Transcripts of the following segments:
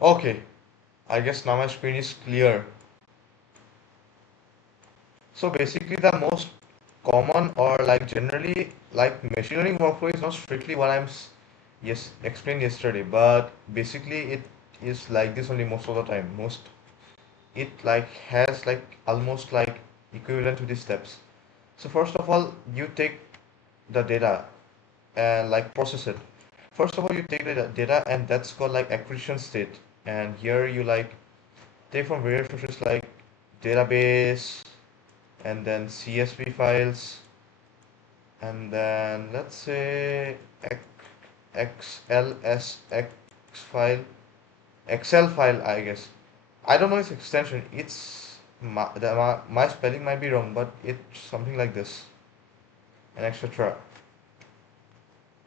Okay, I guess now my screen is clear. So basically the most common or like generally like machine learning workflow is not strictly what yes explained yesterday, but basically it is like this only most of the time. Most it like has like almost like equivalent to these steps. So first of all, you take the data and like process it. First of all, you take the data and that's called like acquisition state. And here you like take from various sources like database and then CSV files and then let's say XLSX file, Excel file, I guess. I don't know its extension. My spelling might be wrong, but it's something like this, and etc.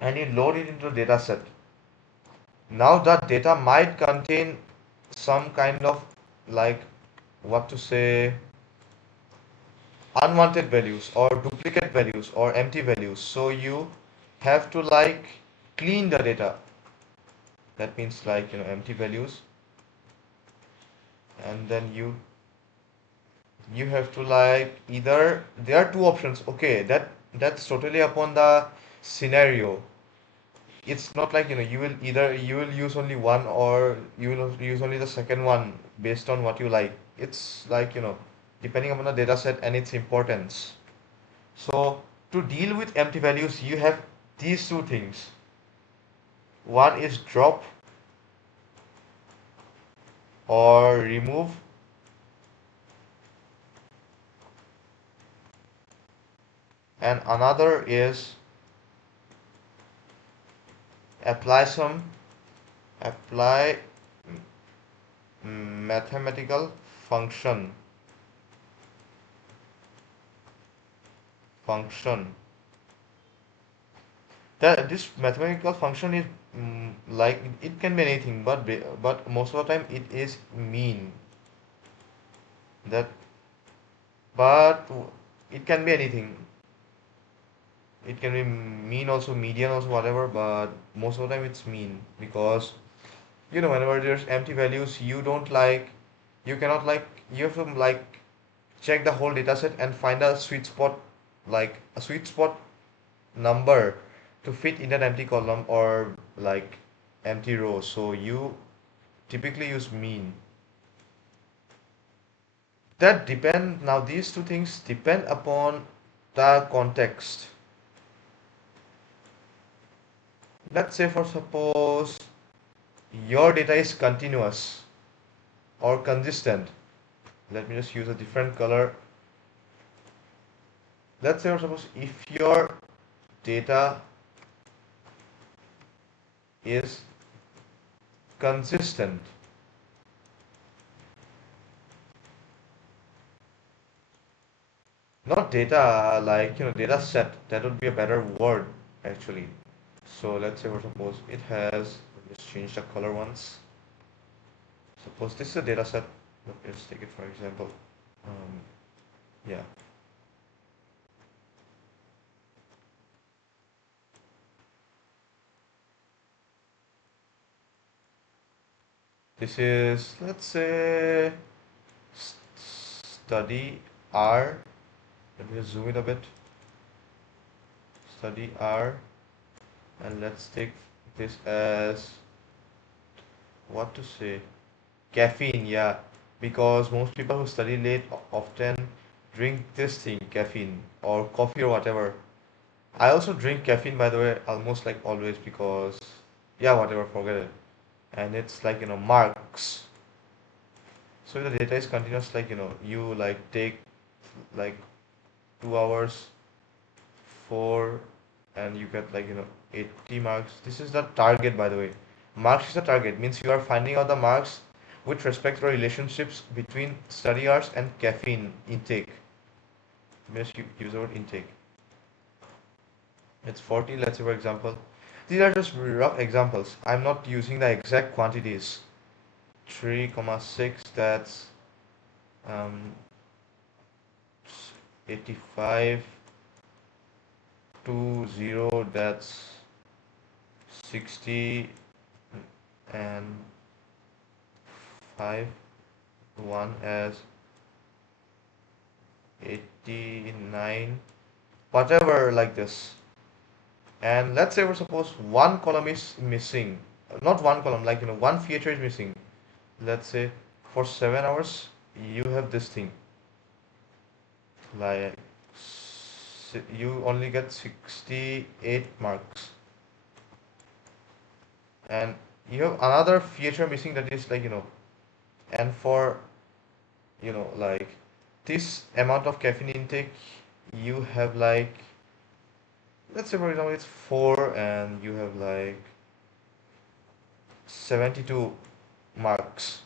And you load it into the data set. Now that data might contain some kind of like what to say unwanted values or duplicate values or empty values. So you have to like clean the data. That means like empty values, and then you have to like either there are two options. Okay, that's totally upon the scenario. It's not like you will use only one or you will use only the second one based on what you like. It's like depending upon the data set and its importance. So to deal with empty values, you have these two things. One is drop or remove, and another is apply some apply mathematical function function. That this mathematical function is like it can be anything, but most of the time it is mean. That but it can be anything. It can be mean also, median also, whatever. But most of the time it's mean because whenever there's empty values, you cannot like you have to like check the whole data set and find a sweet spot, like a sweet spot number to fit in that empty column or like empty row. So you typically use mean. That depend now these two things depend upon the context. Let's say for suppose your data is continuous or consistent. Let me just use a different color. Let's say for suppose if your data is consistent. Not data, like, data set. That would be a better word, actually. So let's say, for suppose it has, let's change the color once. Suppose this is a data set. Let's take it for example. Um, yeah, this is, let's say, study R. Let me just zoom it a bit. Study R, and let's take this as what to say. Caffeine, yeah, because most people who study late often drink this thing, caffeine or coffee or whatever. I also drink caffeine, by the way, almost like always because, yeah, whatever, forget it. And it's like, marks. So the data is continuous, like, you like take like 2 hours, four, and you get like, 80 marks. This is the target, by the way. Marks is the target, means you are finding out the marks with respect to relationships between study hours and caffeine intake. Just use the word intake. It's 40, let's say for example. These are just rough examples. I'm not using the exact quantities. 3,6, that's um, 85 to 0, that's 60, and 5 1 as 89, whatever, like this. And let's say, for suppose one column is missing, not one column, like one feature is missing. Let's say for 7 hours you have this thing, like you only get 68 marks, and you have another feature missing, that is like and for like this amount of caffeine intake, you have like, let's say for example it's 4, and you have like 72 marks.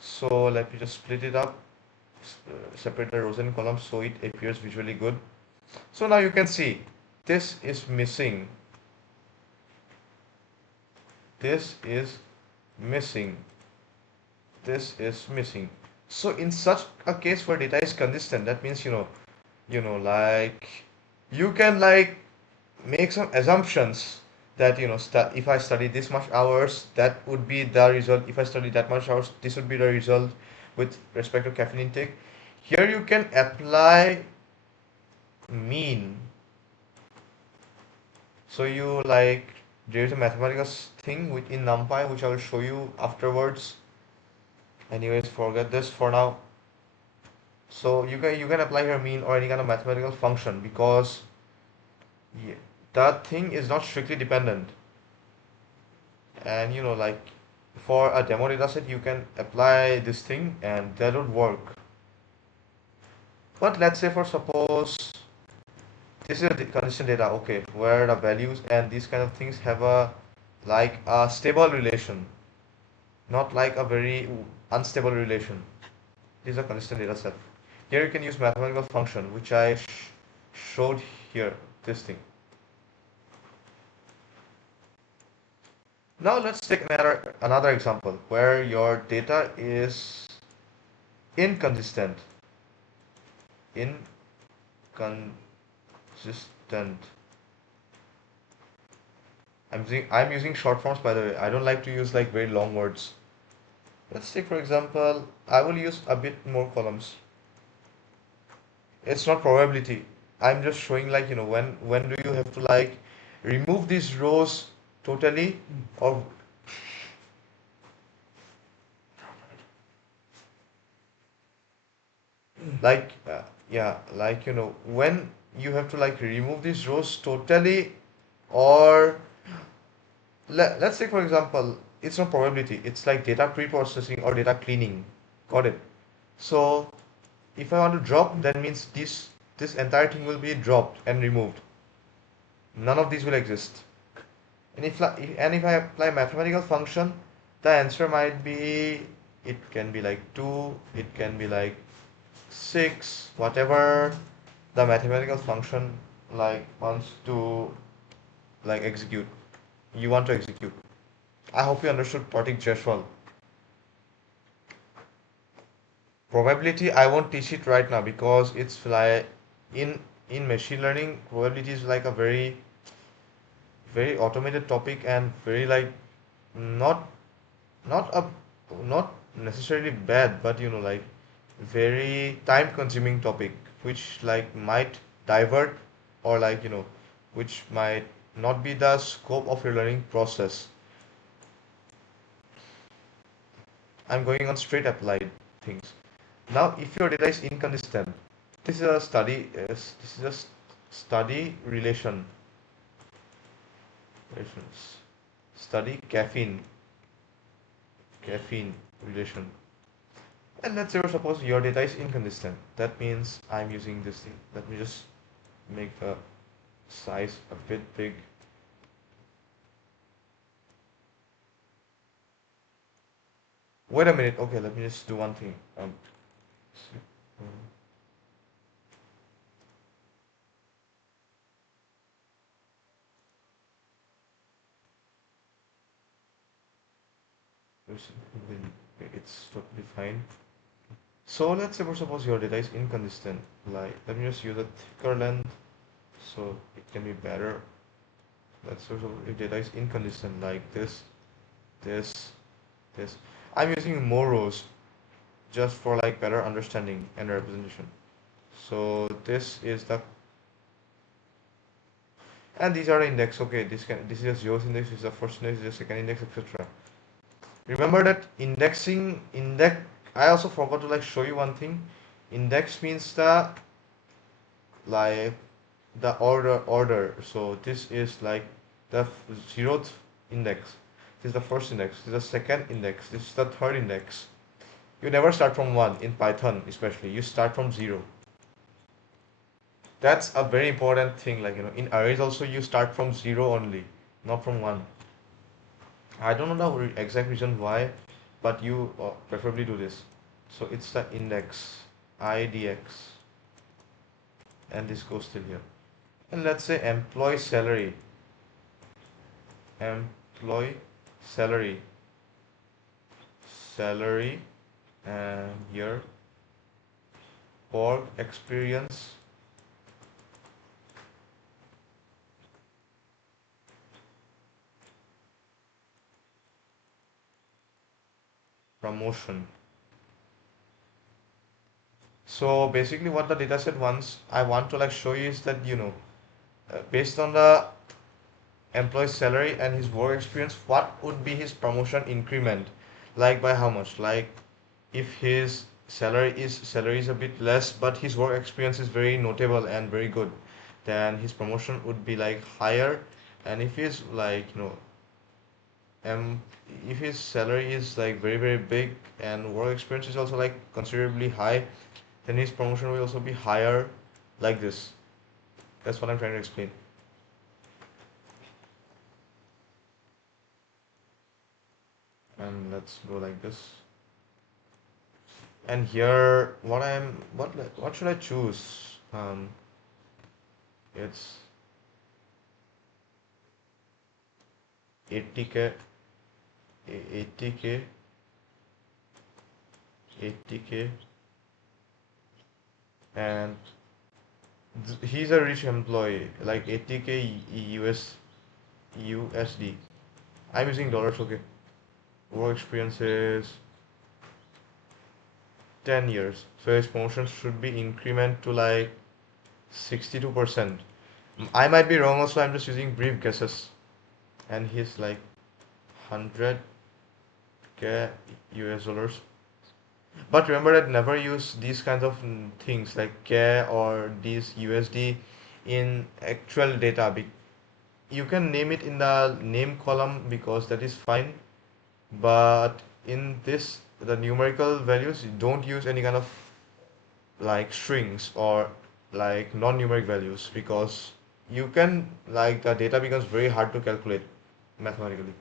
So let me just split it up, separate the rows and columns so it appears visually good. So now you can see this is missing, this is missing, this is missing. So in such a case where data is consistent, that means like you can like make some assumptions that if I study this much hours, that would be the result. If I study that much hours, this would be the result with respect to caffeine intake. Here you can apply mean. So you like, there is a mathematical thing within NumPy which I will show you afterwards. Anyways, forget this for now. So you can apply here mean or any kind of mathematical function, because that thing is not strictly dependent. And like for a demo data set you can apply this thing and that would work. But let's say for suppose this is a consistent data, okay, where the values and these kind of things have a like a stable relation, not like a very unstable relation. This is a consistent data set. Here you can use mathematical function which I showed here, this thing. Now let's take another example where your data is inconsistent. Inconsistent. I'm using short forms, by the way. I don't like to use like very long words. Let's take for example, I will use a bit more columns. It's not probability. I'm just showing like when do you have to like remove these rows totally, or like yeah, like when you have to like remove these rows totally, or let's say for example it's not probability, it's like data pre-processing or data cleaning. Got it? So if I want to drop, that means this entire thing will be dropped and removed. None of these will exist. And if I apply mathematical function, the answer might be, it can be like 2, it can be like 6, whatever the mathematical function like wants to like execute, you want to execute. I hope you understood particle. Probability I won't teach it right now because it's like in machine learning, probability is like a very very automated topic and very like not not a not necessarily bad, but like very time consuming topic, which like might divert, or like which might not be the scope of your learning process. I'm going on straight applied things. Now if your data is inconsistent, this is a study relations, study caffeine relation. And let's say suppose your data is inconsistent. That means I'm using this thing. Let me just make the size a bit big. Wait a minute. Okay, let me just do one thing. It's totally fine. So let's say for suppose your data is inconsistent. Like let me just use a thicker length so it can be better. Let's say if data is inconsistent like this, this, this. I'm using more rows just for like better understanding and representation. So this is the, and these are the index. Okay, this is a zeroth index, this is the first index, this is the second index, etc. Remember that index. I also forgot to like show you one thing. Index means the like the order. So this is like the zeroth index. This is the first index. This is the second index. This is the third index. You never start from one in Python, especially. You start from zero. That's a very important thing. Like in arrays also you start from zero only, not from one. I don't know the exact reason why, but you preferably do this. So it's the index, IDX, and this goes till here. And let's say employee salary, employee salary, salary, and here work experience, promotion. So basically, what the dataset wants, I want to like show you is that based on the employee's salary and his work experience, what would be his promotion increment? Like by how much? Like if his salary is a bit less, but his work experience is very notable and very good, then his promotion would be like higher. And if he's like um, if his salary is like very very big and work experience is also like considerably high, then his promotion will also be higher, like this. That's what I'm trying to explain. And let's go like this. And here, what should I choose? It's 80k, 80k, 80k, and he's a rich employee, like 80k US USD. I'm using dollars, okay. Work experience is 10 years, so his promotion should be increment to like 62%. I might be wrong also, I'm just using brief guesses. And he's like 100k US dollars. But remember that never use these kinds of things like K or these USD in actual data. You can name it in the name column because that is fine. But in this, the numerical values, you don't use any kind of like strings or like non-numeric values because you can like the data becomes very hard to calculate mathematically.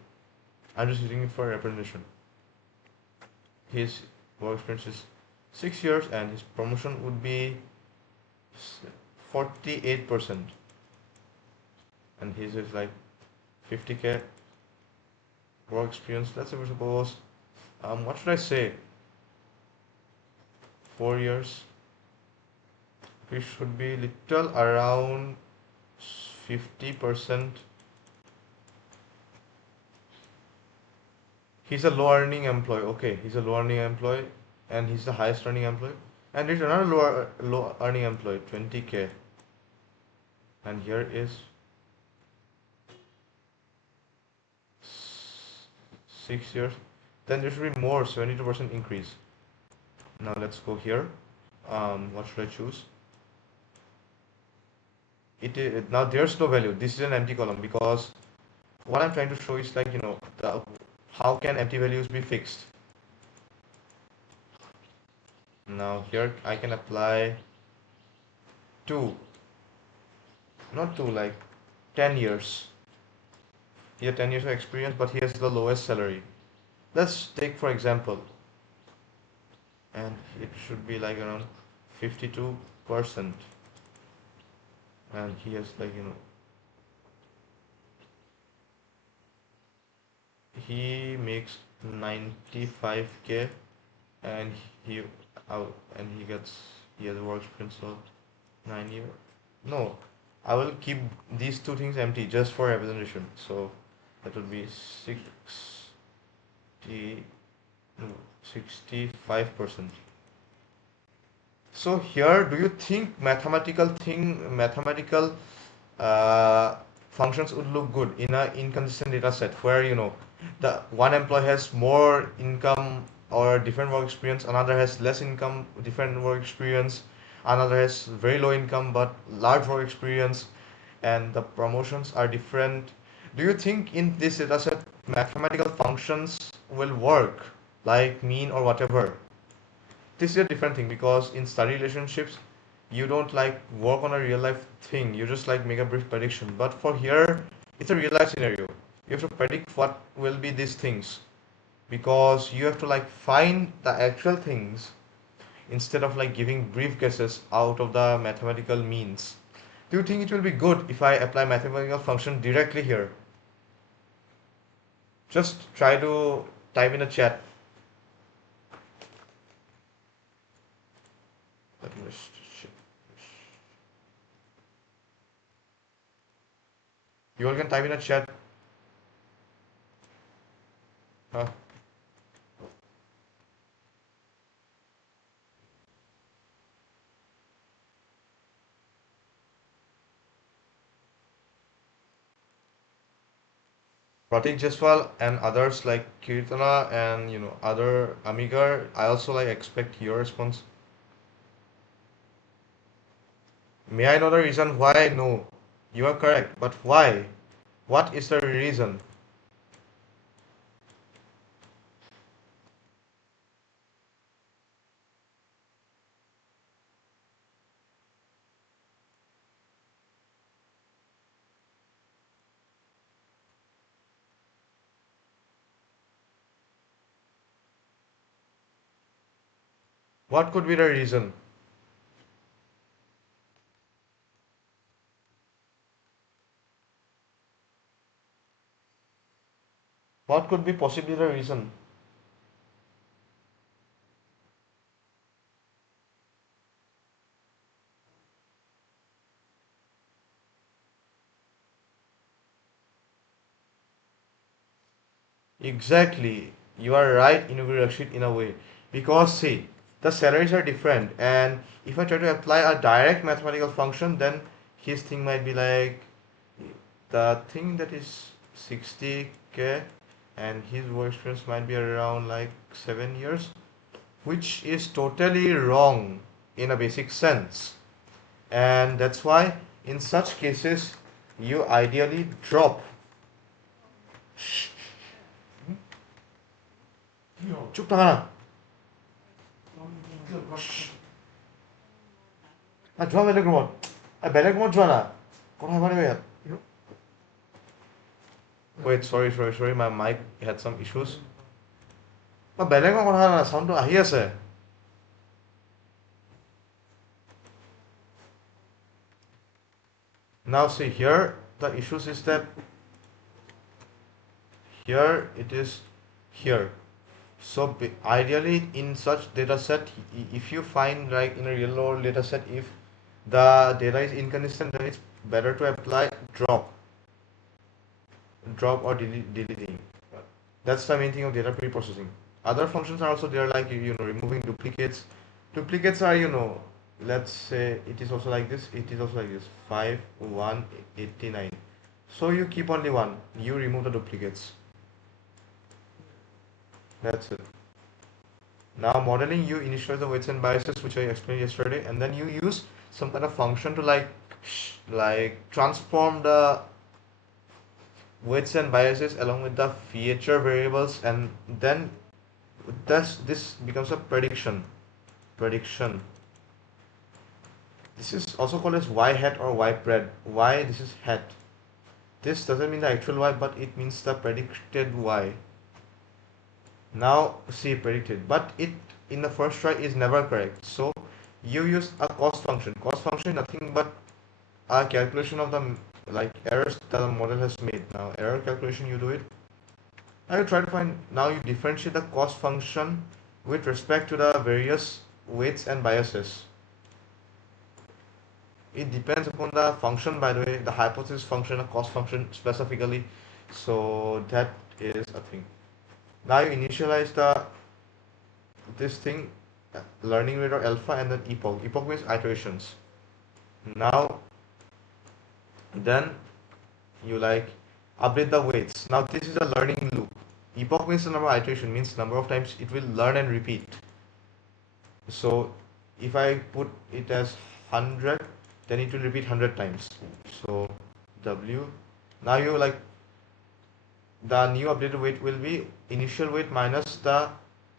I'm just using it for representation. His work experience is 6 years and his promotion would be 48%, and his is like 50k work experience. Let's say we suppose, what should I say? 4 years. We should be little around 50%. He's a low earning employee. Okay, he's a low earning employee and he's the highest earning employee. And there's another low earning employee, 20k. And here is 6 years. Then there should be more, 72% increase. Now let's go here. What should I choose? Now there's no value. This is an empty column because what I'm trying to show is like how can empty values be fixed. Now here I can apply 2, not 2, like 10 years. He has 10 years of experience, but he has the lowest salary. Let's take for example, and it should be like around 52%, and he has like he makes 95k, and he out and he has a work experience of 9 years. No, I will keep these two things empty just for representation. So that would be 60 No, 65%. So here, do you think mathematical uh, functions would look good in a inconsistent data set where the one employee has more income or different work experience, another has less income, different work experience, another has very low income but large work experience, and the promotions are different. Do you think in this data set mathematical functions will work like mean or whatever? This is a different thing because in study relationships you don't like work on a real life thing, you just like make a brief prediction, but for here it's a real life scenario. You have to predict what will be these things because you have to like find the actual things instead of like giving brief guesses out of the mathematical means. Do you think it will be good if I apply mathematical function directly here? Just try to type in a chat. Let me just- You all can type in a chat. Huh? Pratik Jaswal and others like Kirtana and other Amigar, I also like expect your response. May I know the reason why? No, you are correct, but why? What is the reason? What could be the reason? What could be possibly the reason? Exactly, you are right, Inugurashit, in a way. Because see, the salaries are different, and if I try to apply a direct mathematical function, then his thing might be like the thing that is 60K, and his work experience might be around like 7 years, which is totally wrong in a basic sense. And that's why, in such cases, you ideally drop. চুপ থাকা না যোৱা বেলেগ ৰুমত যোৱা না কথা পাতিবা ইয়াত wait sorry my mic had some issues বেলেগৰ কথা না চাউণ্ডটো আহি আছে now see here the issues is that here it is here. So ideally in such data set, if you find like in a real world data set, if the data is inconsistent, then it's better to apply drop or deleting. That's the main thing of data pre-processing. Other functions are also there, like removing duplicates. Duplicates are let's say it is also like this, it is also like this, 5189. So you keep only one, you remove the duplicates. That's it. Now modeling, you initialize the weights and biases, which I explained yesterday, and then you use some kind of function to like transform the weights and biases along with the feature variables, and then this becomes a prediction. Prediction. This is also called as y hat or y pred. Why this is hat? This doesn't mean the actual y, but it means the predicted y. Now see predicted, but it in the first try is never correct. So you use a cost function. Cost function is nothing but a calculation of the like errors that the model has made. Now error calculation, you do it. Now you try to find, now you differentiate the cost function with respect to the various weights and biases. It depends upon the function, by the way, the hypothesis function, a cost function specifically. So that is a thing. Now you initialize the this thing, learning rate or alpha, and then epoch. Epoch means iterations. Now then you like update the weights. Now this is a learning loop. Epoch means the number of iteration, means number of times it will learn and repeat. So if I put it as 100, then it will repeat 100 times. So W. Now you like the new updated weight will be initial weight minus the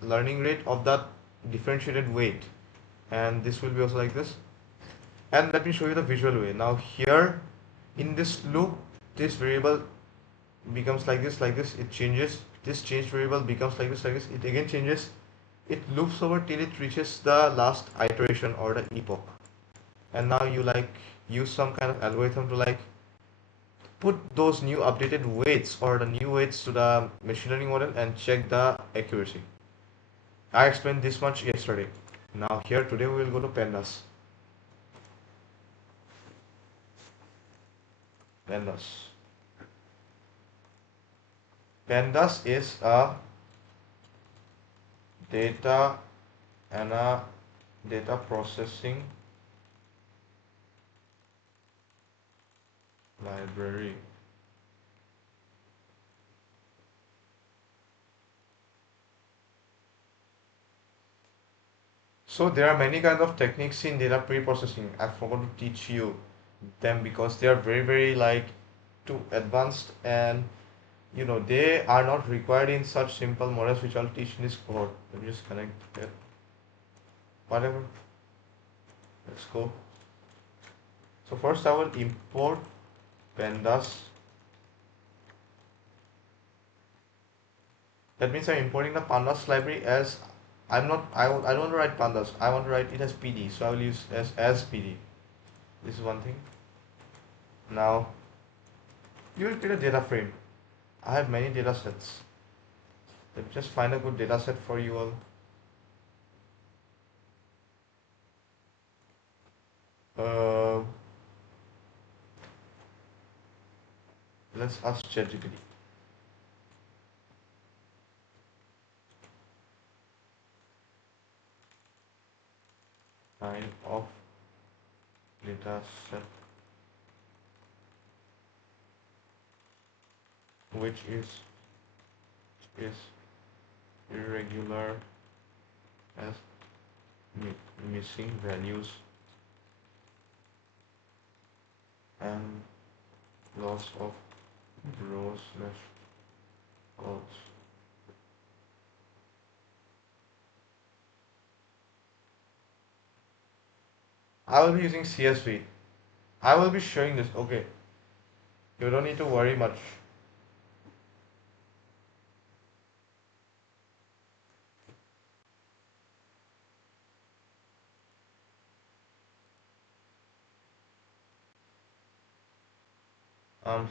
learning rate of that differentiated weight, and this will be also like this. And let me show you the visual way. Now here in this loop, this variable becomes like this, it changes, this changed variable becomes like this, it again changes, it loops over till it reaches the last iteration or the epoch. And now you like use some kind of algorithm to like put those new updated weights or the new weights to the machine learning model and check the accuracy. I explained this much yesterday. Now here today we will go to Pandas. Pandas. Pandas is a data data processing library. So there are many kinds of techniques in data pre-processing. I forgot to teach you them because they are very like too advanced, and they are not required in such simple models which I'll teach in this cohort. Let me just connect it. Whatever. Let's go. So first I will import pandas. That means I'm importing the pandas library as I'm not I don't want to write pandas. I want to write it as PD. So I will use as PD. This is one thing. Now you will create a data frame. I have many data sets. Let me just find a good data set for you all. Uh, let's ask ChatGPT. Kind of data set which is irregular, as missing values and loss of rows slash columns. I will be using CSV. I will be showing this. Okay, you don't need to worry much.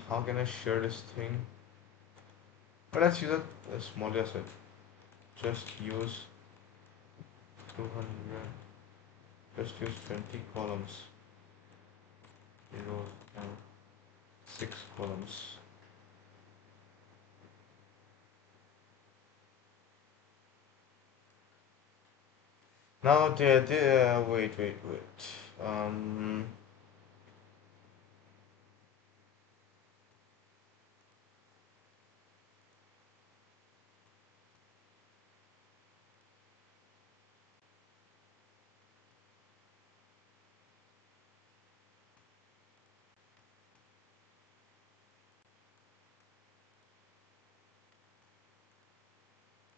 How can I share this thing? But let's use a small data set. Just use 200. Just use 20 columns. Rows and 6 columns. Now wait.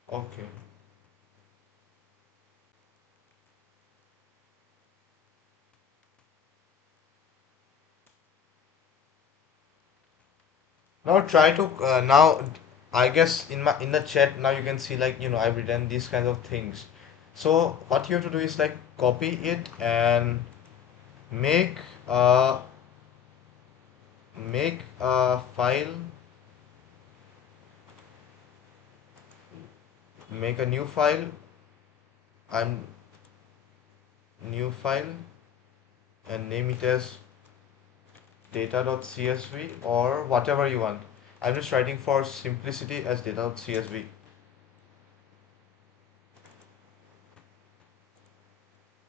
Okay. Now try to now I guess in the chat now you can see like I've written these kinds of things. So what you have to do is like copy it and make a make a file, make a new file and new file and name it as data.csv or whatever you want. I'm just writing for simplicity as data.csv.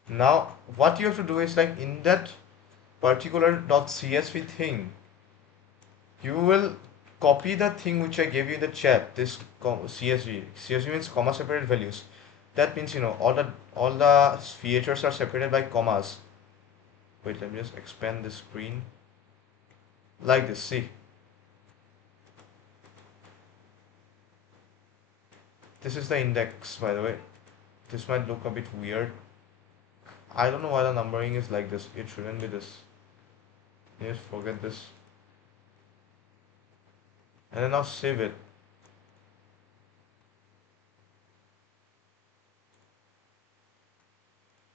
Now, what you have to do is like in that particular .csv thing, you will copy the thing which I gave you in the chat. This CSV. CSV means comma separated values. That means all the features are separated by commas. Wait, let me just expand the screen like this. See, this is the index, by the way. This might look a bit weird. I don't know why the numbering is like this. It shouldn't be this. Just forget this. And then now save it.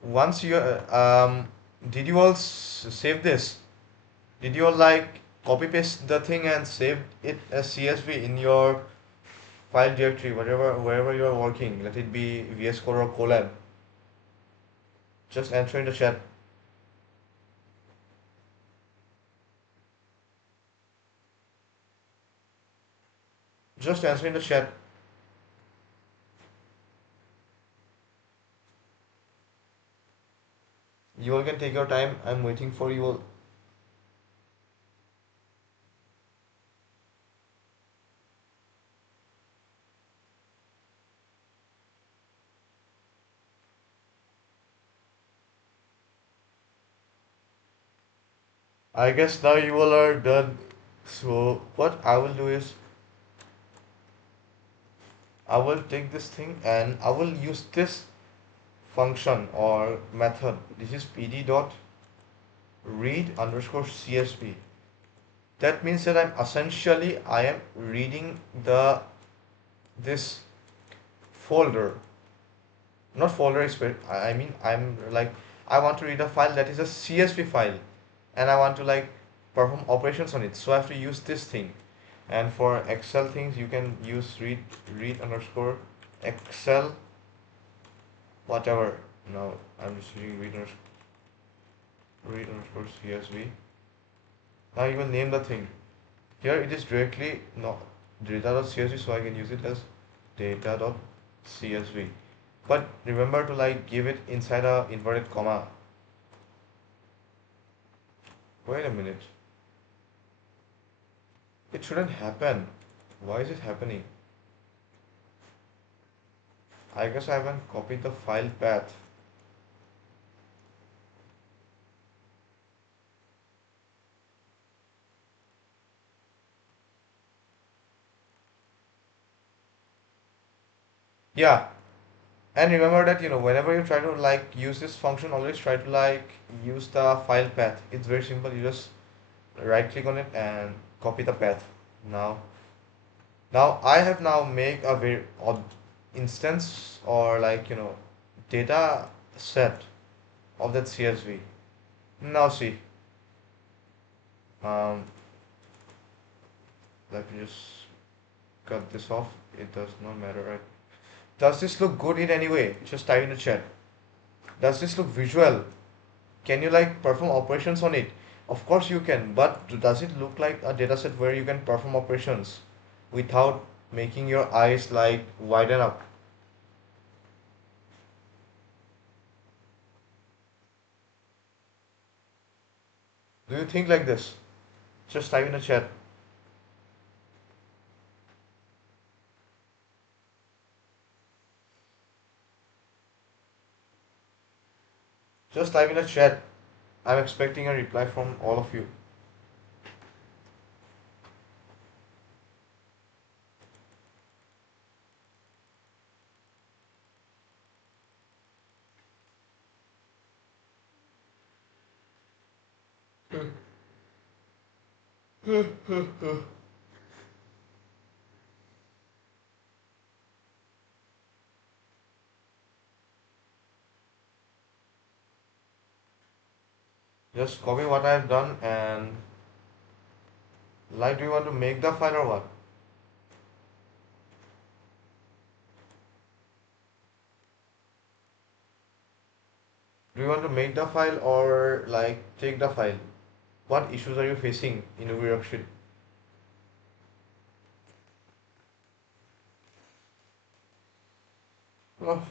Once you did you all save this? Did you all like copy paste the thing and save it as CSV in your file directory, whatever wherever you are working? Let it be VS Code or Colab. Just answer in the chat. Just answer in the chat. You all can take your time. I'm waiting for you all. I guess now you all are done. So what I will do is I will take this thing and I will use this function or method. This is pd dot read underscore csv. That means that I am reading the this folder, not folder I mean I'm like I want to read a file that is a csv file, and I want to like perform operations on it, so I have to use this thing. And for excel things you can use read underscore excel whatever. Now I'm just using read underscore csv. Now you will name the thing. Here it is directly not data.csv, so I can use it as data.csv. But remember to like give it inside a inverted comma. Wait a minute. It shouldn't happen. Why is it happening? I guess I haven't copied the file path. Yeah, and remember that whenever you try to like use this function, always try to like use the file path. It's very simple. You just right click on it and copy the path. Now I have now make a very odd instance or like data set of that CSV. Now see, um, let me just cut this off. It does not matter, right? Does this look good in any way? Just type in the chat. Does this look visual? Can you like perform operations on it? Of course you can, but does it look like a dataset where you can perform operations without making your eyes like widen up? Do you think like this? Just type in the chat. Just type in the chat. I'm expecting a reply from all of you. Just copy what I've done and like, do you want to make the file or what? Do you want to make the file or like take the file? What issues are you facing in your worksheet? Oh,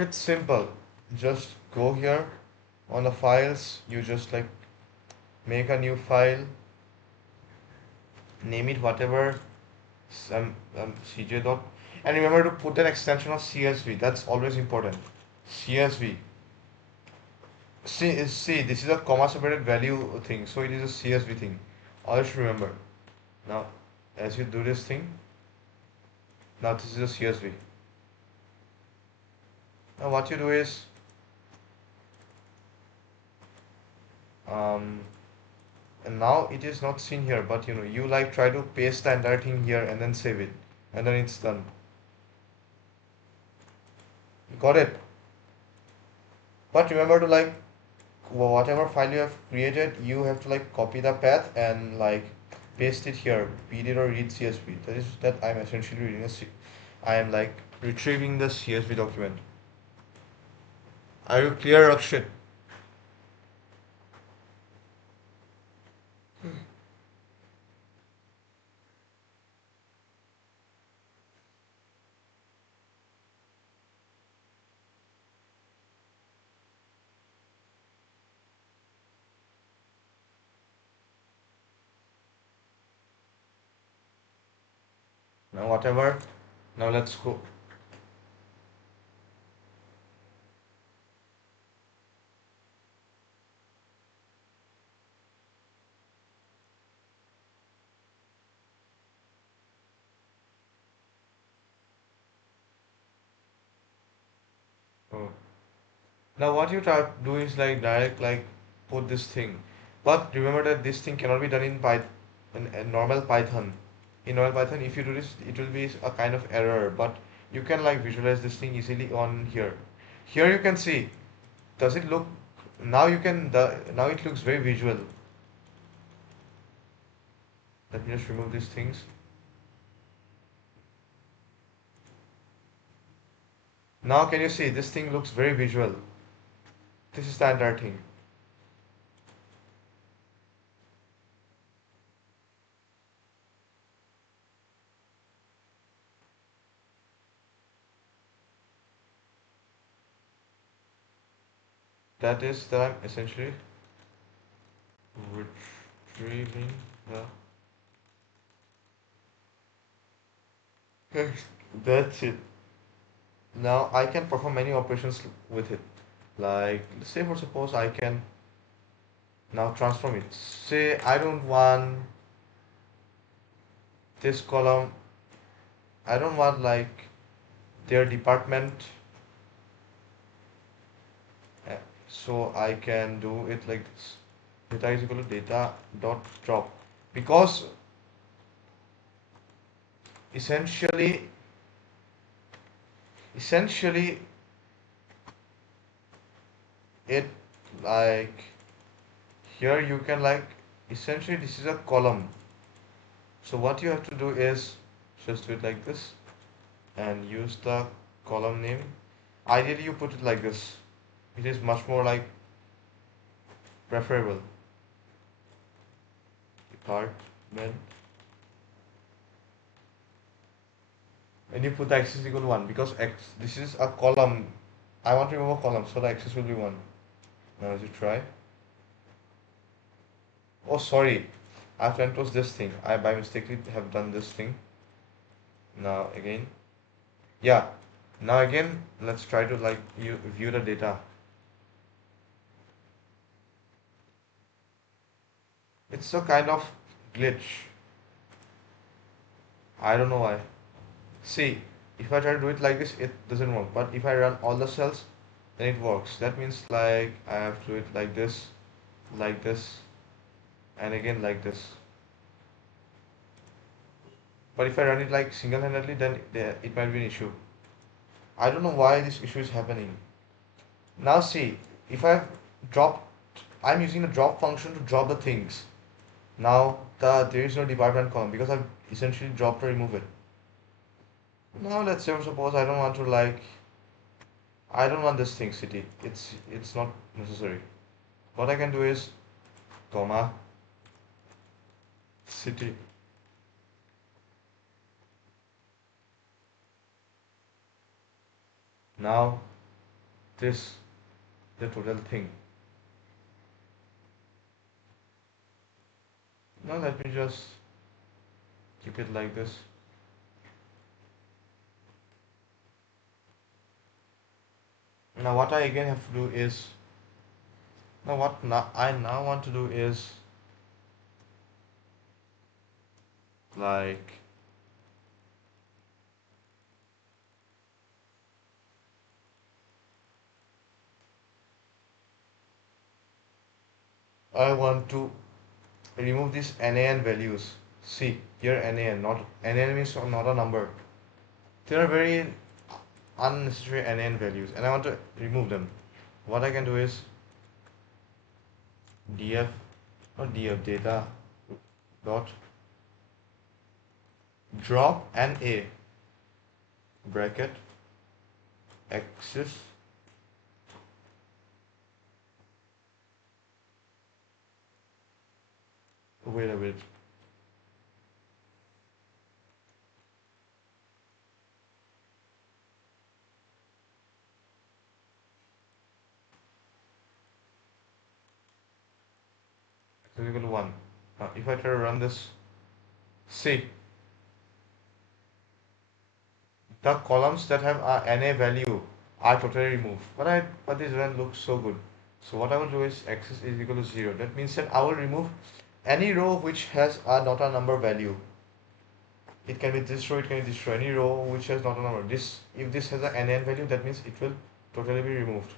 It's simple. Just go here on the files, you just like make a new file, name it whatever, some CJ dot, and remember to put an extension of CSV. That's always important. CSV. See, this is a comma separated value thing, so it is a CSV thing. Always remember. Now, as you do this thing, now this is a CSV. Now, what you do is, um, and now it is not seen here, but you like try to paste the entire thing here and then save it, and then it's done. Got it? But remember to like whatever file you have created, you have to like copy the path and like paste it here, pd or read csv. That is that I'm essentially reading I am like retrieving the csv document. Are you clear, Rakshit? Now whatever, now let's go. Oh. Now what you try to do is like direct like put this thing, but remember that this thing cannot be done in Python, in normal Python. In normal Python, if you do this, it will be a kind of error. But you can like visualize this thing easily on here. Here you can see. Does it look? Now you can. Now it looks very visual. Let me just remove these things. Now can you see this thing looks very visual? This is the entire thing. That is that I'm essentially retrieving the. That's it. Now I can perform many operations with it. Like say for suppose I can now transform it. Say I don't want this column. I don't want like their department. uh, So I can do it like this. Data is equal to data dot drop, because essentially essentially it like here you can like essentially this is a column. So what you have to do is just do it like this and use the column name. Ideally you put it like this. It is much more like preferable. Department, and you put the axis equal to 1 because x this is a column. I want to remove a column, so the axis will be 1. Now as you try. Oh sorry, I have to enclose this thing. I by mistakenly have done this thing. Now again. Yeah. Now again let's try to like you view the data. It's a kind of glitch. I don't know why. See, if I try to do it like this, it doesn't work. But if I run all the cells, then it works. That means like I have to do it like this, and again like this. But if I run it like single-handedly, then it might be an issue. I don't know why this issue is happening. Now see, if I drop, I'm using the drop function to drop the things. Now there is no department column because I've essentially dropped or remove it. Now let's say suppose I don't want this thing city. It's not necessary. What I can do is comma city. Now this the total thing. Now let me just keep it like this. Now what I again have to do is, now what I now want to do is, like, I want to remove these NaN values. See here, NaN, not NaN means not a number. There are very unnecessary NaN values and I want to remove them. What I can do is df, not df, data dot drop NA bracket axis, wait a minute, is equal to 1. Now if I try to run this, see the columns that have a NA value are totally removed. But this run looks so good. So what I will do is axis is equal to 0. That means that I will remove any row which has a not a number value. It can be this row, it can be this row, any row which has not a number. This, if this has a NaN value, that means it will totally be removed.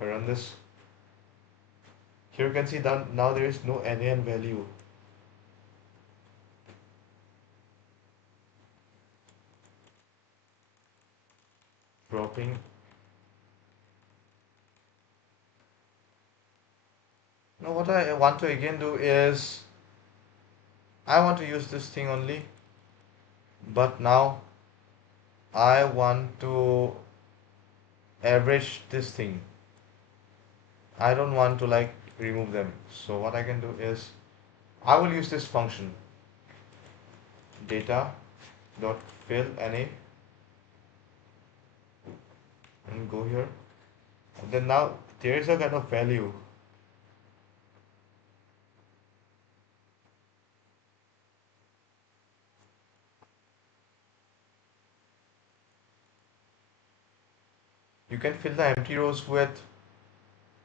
I run this. Here you can see that now there is no NaN value. Dropping. Now what I want to again do is, I want to use this thing only, but now I want to average this thing. I don't want to like remove them. So what I can do is, I will use this function data dot fill NA and go here. And then now there is a kind of value. You can fill the empty rows with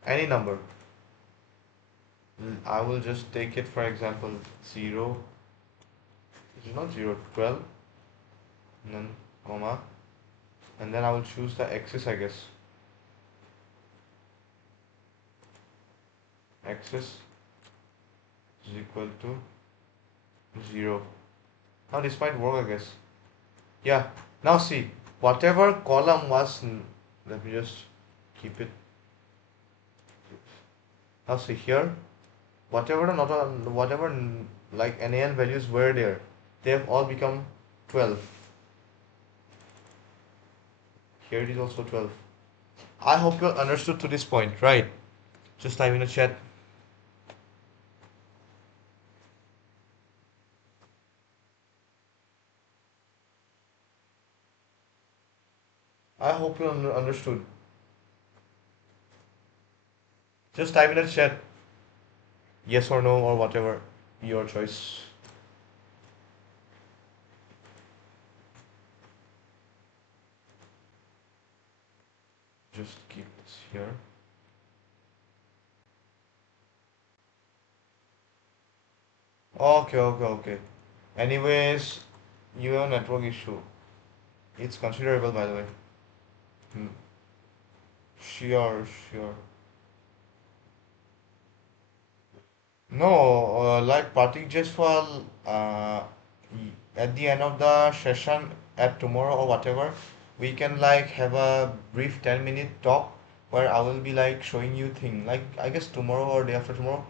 any number. I will just take it for example 0, it is not 0, 12, and then comma, and then I will choose the axis, I guess. Axis is equal to 0. Now this might work, I guess. Yeah, now see, whatever column was, let me just keep it. Now see here, whatever not a, whatever like NaN values were there, they have all become 12. Here it is also 12. I hope you understood to this point, right? Just type in the chat. I hope you understood. Just type in the chat yes or no or whatever, your choice. Just keep this here. Okay. Anyways, you have a network issue. It's considerable, by the way. Hmm. Sure. No, like parting just for at the end of the session at tomorrow or whatever, we can like have a brief 10-minute talk where I will be like showing you thing. Like I guess tomorrow or day after tomorrow,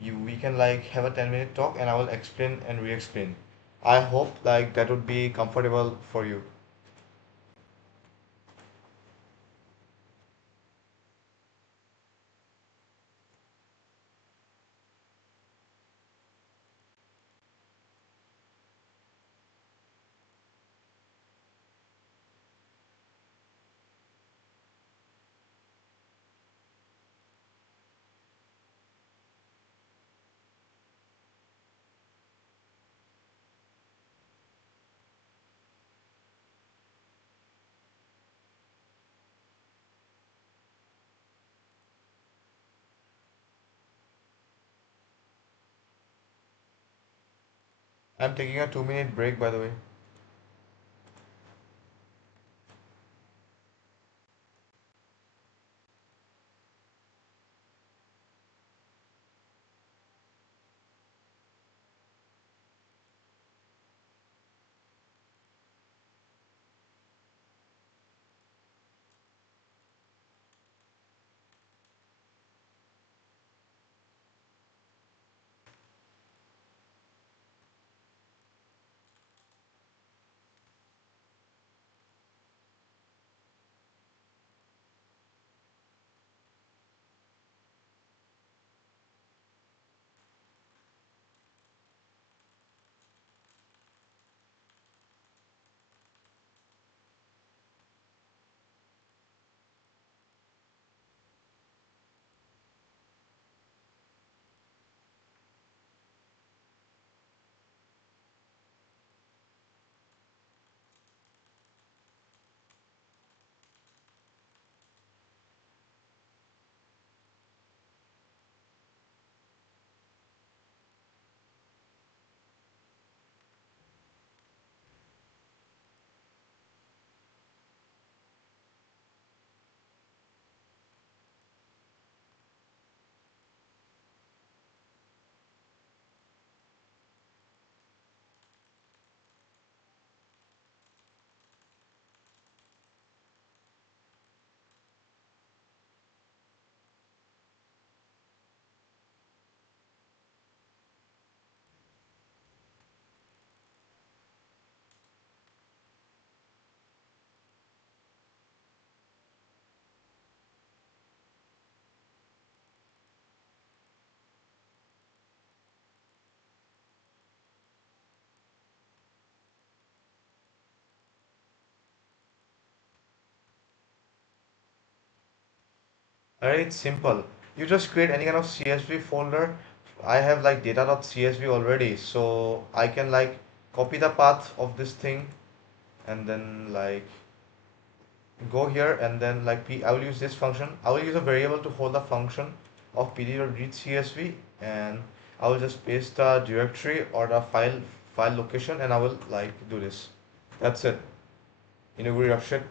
we can like have a 10-minute talk and I will explain and re-explain. I hope like that would be comfortable for you. I'm taking a 2 minute break, by the way. Alright, it's simple. You just create any kind of CSV folder. I have like data.csv already, so I can like copy the path of this thing and then like go here and then like I will use this function. I will use a variable to hold the function of pd.read csv, and I will just paste the directory or the file location, and I will like do this. That's it. Inuguri Rakshit.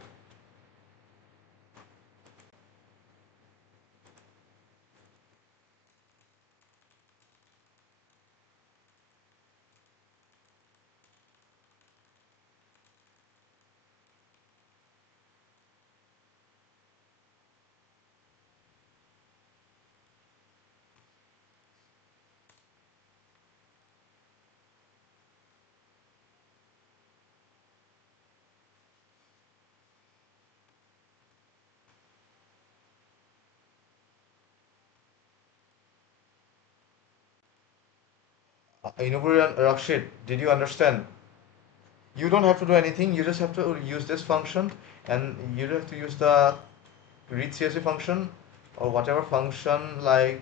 Inuguri Rakshit, did you understand? You don't have to do anything. You just have to use this function, and you have to use the read csv function or whatever function like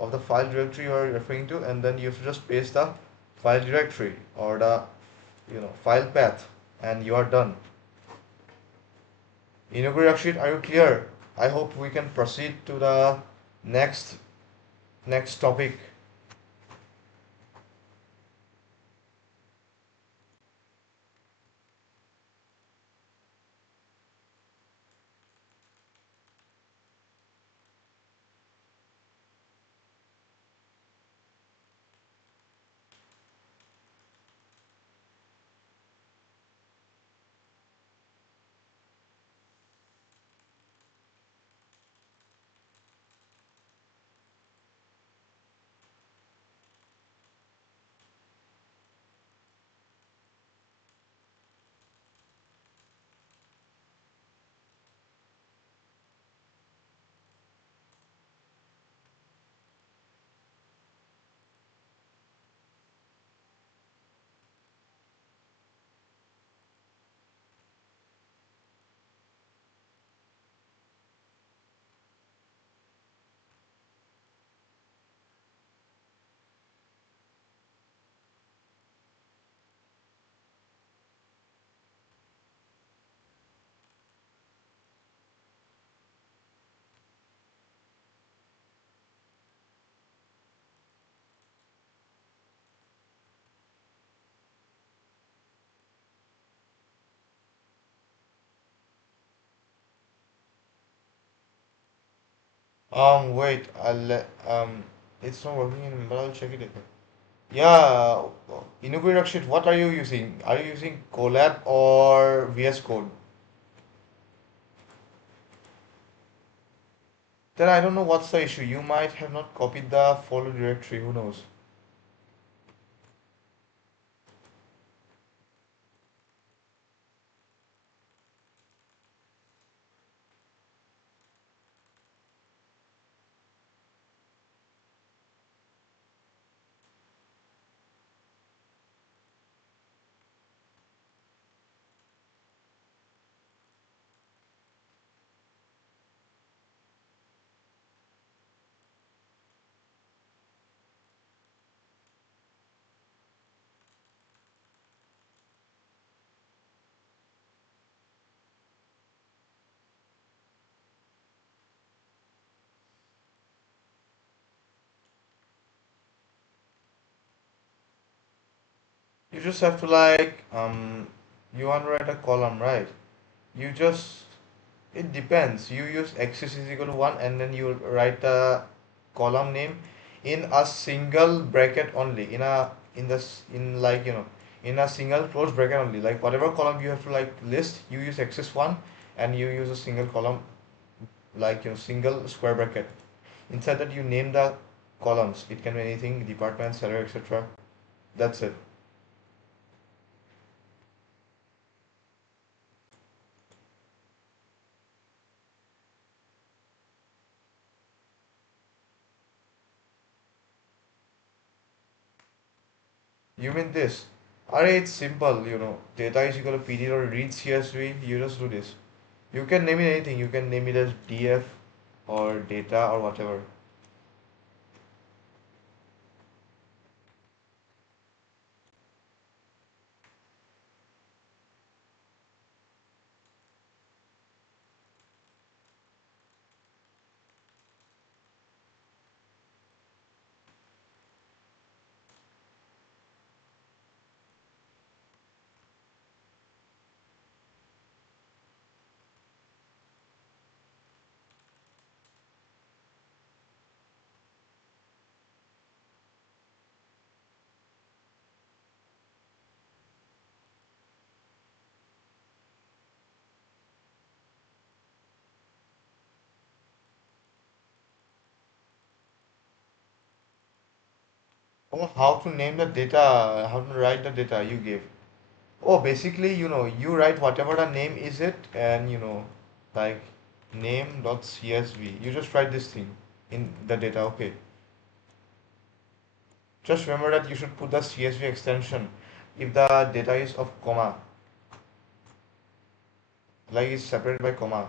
of the file directory you are referring to, and then you have to just paste the file directory or the file path, and you are done. Inuguri Rakshit, are you clear? I hope we can proceed to the next next topic. Wait, it's not working in, but I'll check it again. Yeah, Inugu Rakshit, what are you using? Are you using Colab or VS Code? Then I don't know what's the issue. You might have not copied the follow directory, who knows? You just have to you want to write a column, right? You just, it depends. You use axis is equal to 1 and then you write a column name in a single bracket only. In like, in a single closed bracket only. Like whatever column you have to like list, you use axis 1 and you use a single column, like, single square bracket. Inside that you name the columns. It can be anything, department, salary, etc. That's it. You mean this? Alright, it's simple, data is equal to PD or read CSV, you just do this. You can name it anything, you can name it as DF or data or whatever. Oh, how to name the data, how to write the data you gave. Oh, basically, you write whatever the name is it and, like name.csv. You just write this thing in the data, okay. Just remember that you should put the CSV extension if the data is of comma, like it's separated by comma.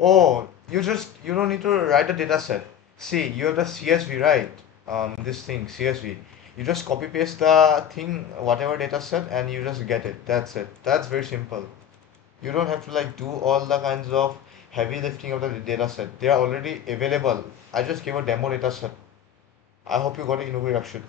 Oh, you don't need to write a data set. See, you have the CSV, right? This thing, CSV. You just copy paste the thing, whatever data set, and you just get it. That's it. That's very simple. You don't have to like do all the kinds of heavy lifting of the data set. They are already available. I just gave a demo data set. I hope you got it in Akshay.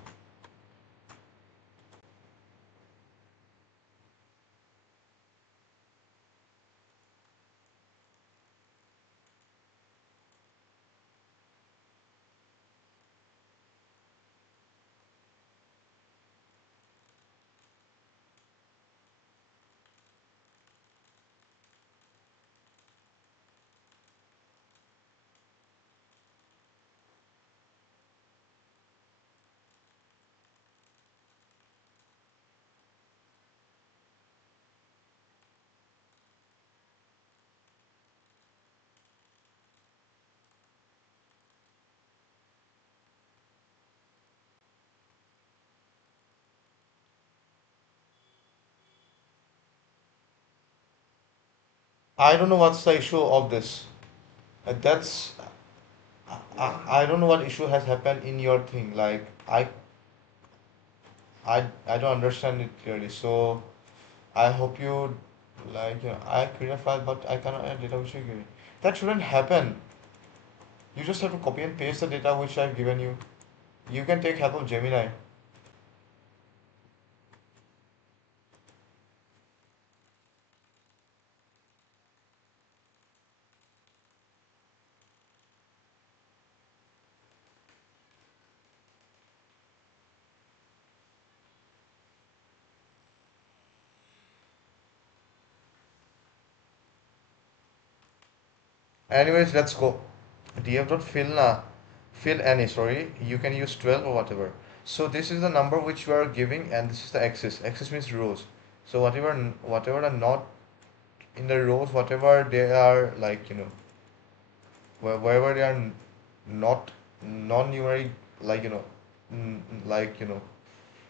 I don't know what's the issue of this. That's I don't know what issue has happened in your thing. Like I don't understand it clearly. So I hope you like I create a file but I cannot add data which you give me. That shouldn't happen. You just have to copy and paste the data which I've given you. You can take help of Gemini. Anyways, let's go. df.fill fill any, sorry, you can use 12 or whatever. So this is the number which you are giving and this is the axis. Axis means rows. So whatever are not in the rows, whatever they are like, wherever they are not non-numeric, like, like,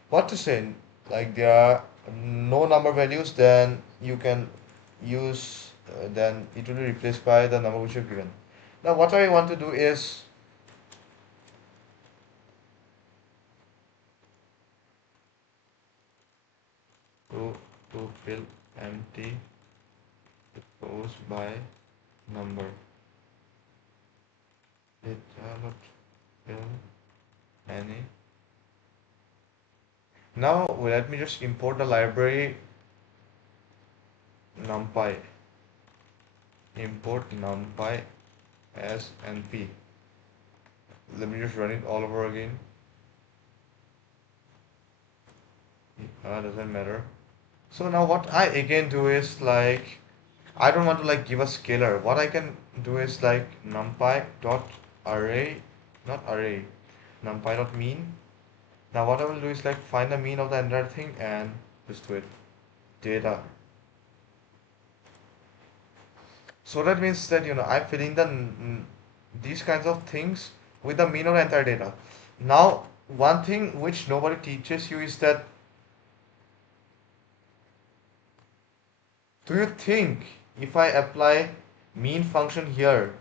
what to say, like there are no number values, then you can use, then it will be replaced by the number which you're given. Now what I want to do is to, to fill empty rows by number. It not fill any. Now let me just import the library numpy. Import numpy as np. Let me just run it all over again. Doesn't matter. So now what I again do is like I don't want to like give a scalar. What I can do is like numpy dot array, not array, numpy dot mean. Now what I will do is like find the mean of the entire thing and just do it. Data. So that means that I'm filling these kinds of things with the mean of the entire data. Now one thing which nobody teaches you is that do you think if I apply mean function here,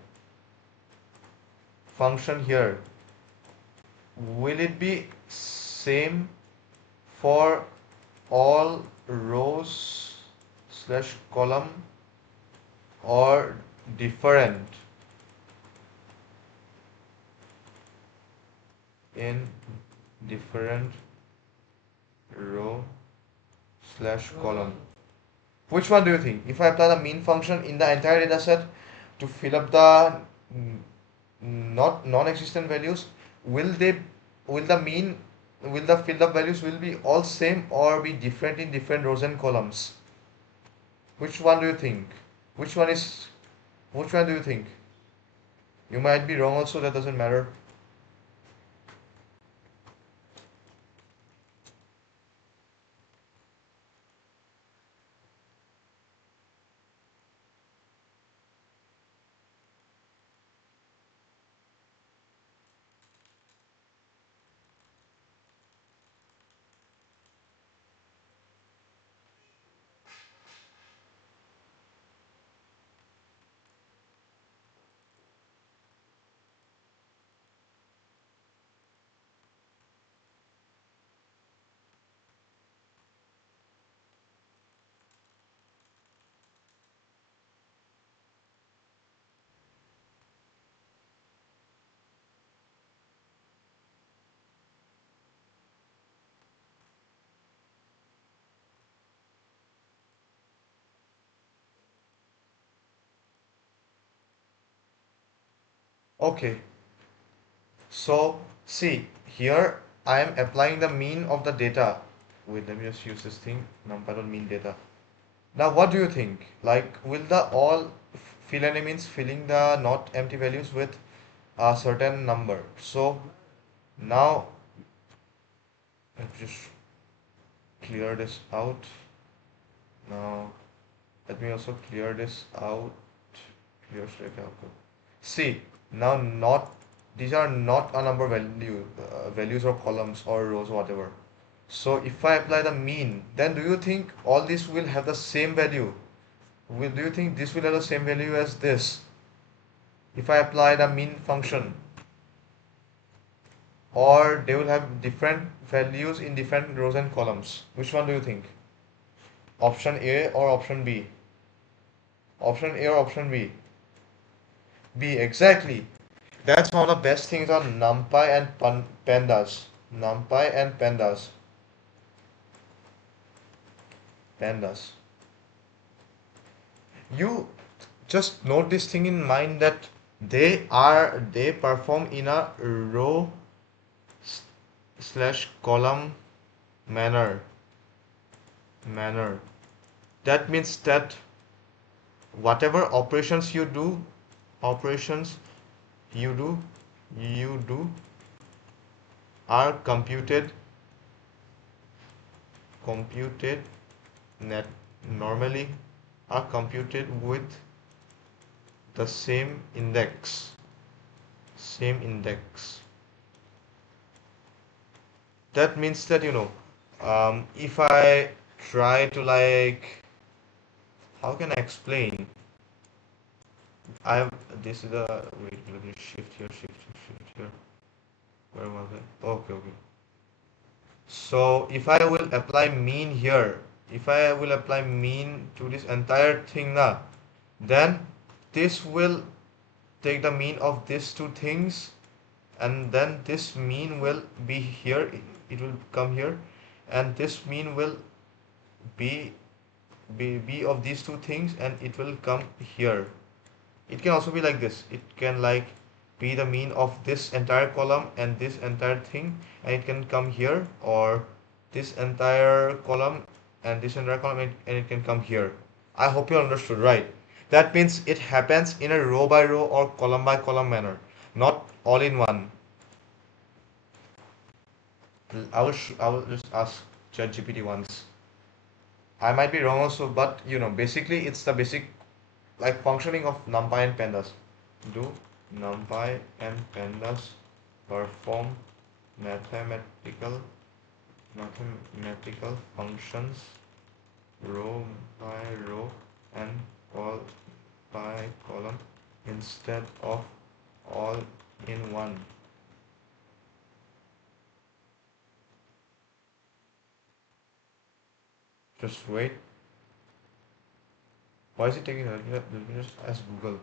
will it be same for all rows slash column or different in different row slash column? Which one do you think? If I apply the mean function in the entire data set to fill up the not non-existent values, will they will the mean will the filled up values will be all same or be different in different rows and columns? Which one do you think? Which one is which one do you think? You might be wrong also, that doesn't matter. Okay, so see here I am applying the mean of the data. Wait, let me just use this thing, numpy mean data. Now what do you think? Like will the all fill any means filling the not empty values with a certain number. So now let's just clear this out. Now let me also clear this out. Clear straight out. See, now not these are not a number values or columns or rows or whatever. So if I apply the mean, then do you think all these will have the same value? Do you think this will have the same value as this if I apply the mean function, or they will have different values in different rows and columns? Which one do you think? Option A or option B? Option A or option B? B, exactly. That's one of the best things on NumPy and Pandas. NumPy and Pandas. You just note this thing in mind that they perform in a row slash column manner. That means that whatever operations you do you do are computed net normally are computed with the same index. That means that if I try to, like, how can I explain? I have this is a wait, let me shift here. Where was I? Okay. So if I will apply mean here, if I will apply mean to this entire thing now, then this will take the mean of these two things, and then this mean will be here, it will come here, and this mean will be be of these two things, and it will come here. It can also be like this. It can, like, be the mean of this entire column and this entire thing, and it can come here, or this entire column and this entire column, and it can come here. I hope you understood, right? That means it happens in a row by row or column by column manner, not all in one. I will just ask ChatGPT once. I might be wrong also, but basically it's the basic, like, functioning of NumPy and Pandas. Do NumPy and Pandas perform mathematical mathematical functions row by row and column by column instead of all in one? Just wait. Why is it taking a minute? Let me just ask Google.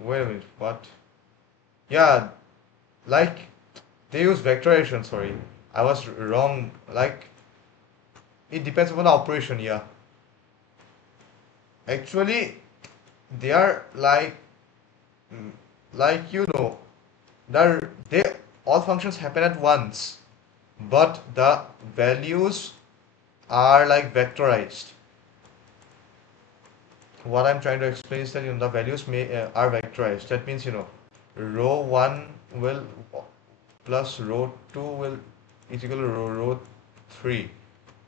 Wait a minute, what? Yeah, like, they use vectorization, sorry. I was wrong. Like, it depends upon the operation, yeah. Actually, they are like, mm, like, they all functions happen at once, but the values are, like, vectorized. What I'm trying to explain is that the values are vectorized. That means row 1 will plus row 2 will is equal to row 3.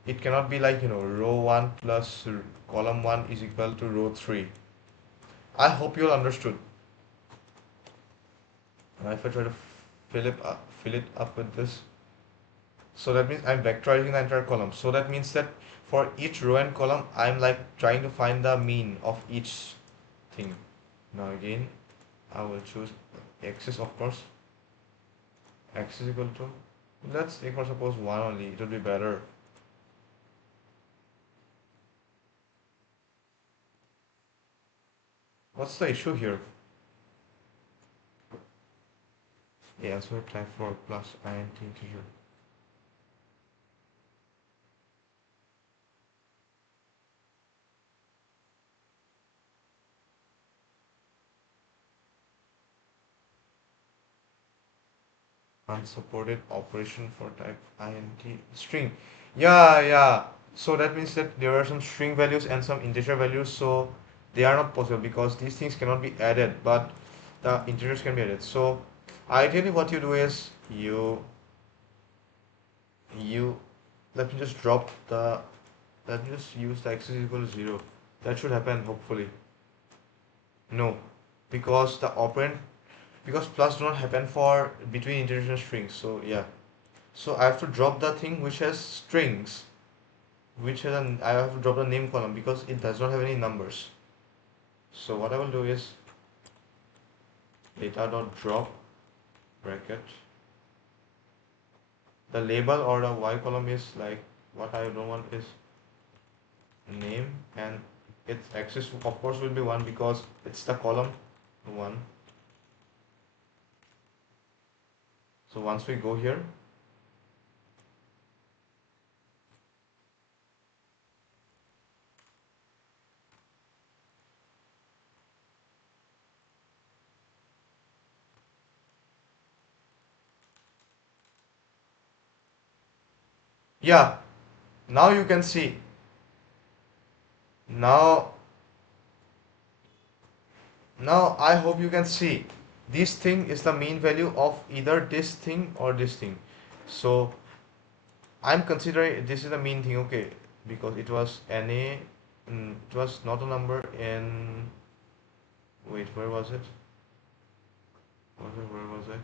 It cannot be like row 1 plus column 1 is equal to row 3. I hope you all understood. If I try to fill it up with this, so that means I'm vectorizing the entire column. So that means that for each row and column, I'm, like, trying to find the mean of each thing. Now again, I will choose axis, of course. X is equal to, let's take for suppose 1 only, it would be better. What's the issue here? Yeah, so type for plus int integer. Unsupported operation for type int string. Yeah. So that means that there are some string values and some integer values, so they are not possible because these things cannot be added, but the integers can be added. So ideally what you do is you let me just drop the let me just use the x is equal to 0. That should happen, hopefully. No, because the operand, because plus do not happen for between integers and strings. So yeah, so I have to drop the thing which has strings. which has I have to drop the name column because it does not have any numbers. So what I will do is data.drop bracket. The label or the y column is like what I don't want is name, and its axis of course will be 1 because it's the column 1. So once we go here, yeah, now you can see. Now now I hope you can see this thing is the mean value of either this thing or this thing. So I'm considering this is the mean thing, okay, because it was NA, it was not a number in, wait, where was it? Where was I?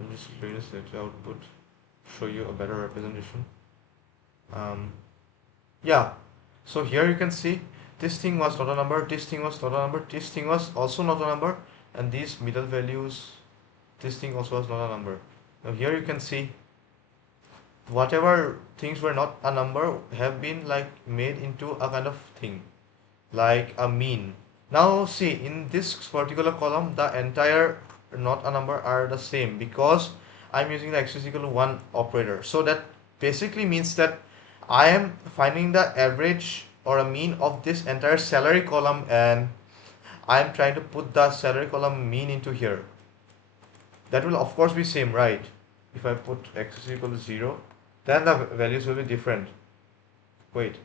Let me just clear this select output, show you a better representation. Um, yeah, so here you can see this thing was not a number, this thing was not a number, this thing was also not a number, and these middle values, this thing also was not a number. Now here you can see whatever things were not a number have been like made into a kind of thing like a mean. Now see in this particular column the entire not a number are the same because I'm using the x is equal to 1 operator. So that basically means that I am finding the average or a mean of this entire salary column, and I am trying to put the salary column mean into here. That will of course be same, right? If I put x is equal to 0, then the values will be different. Wait,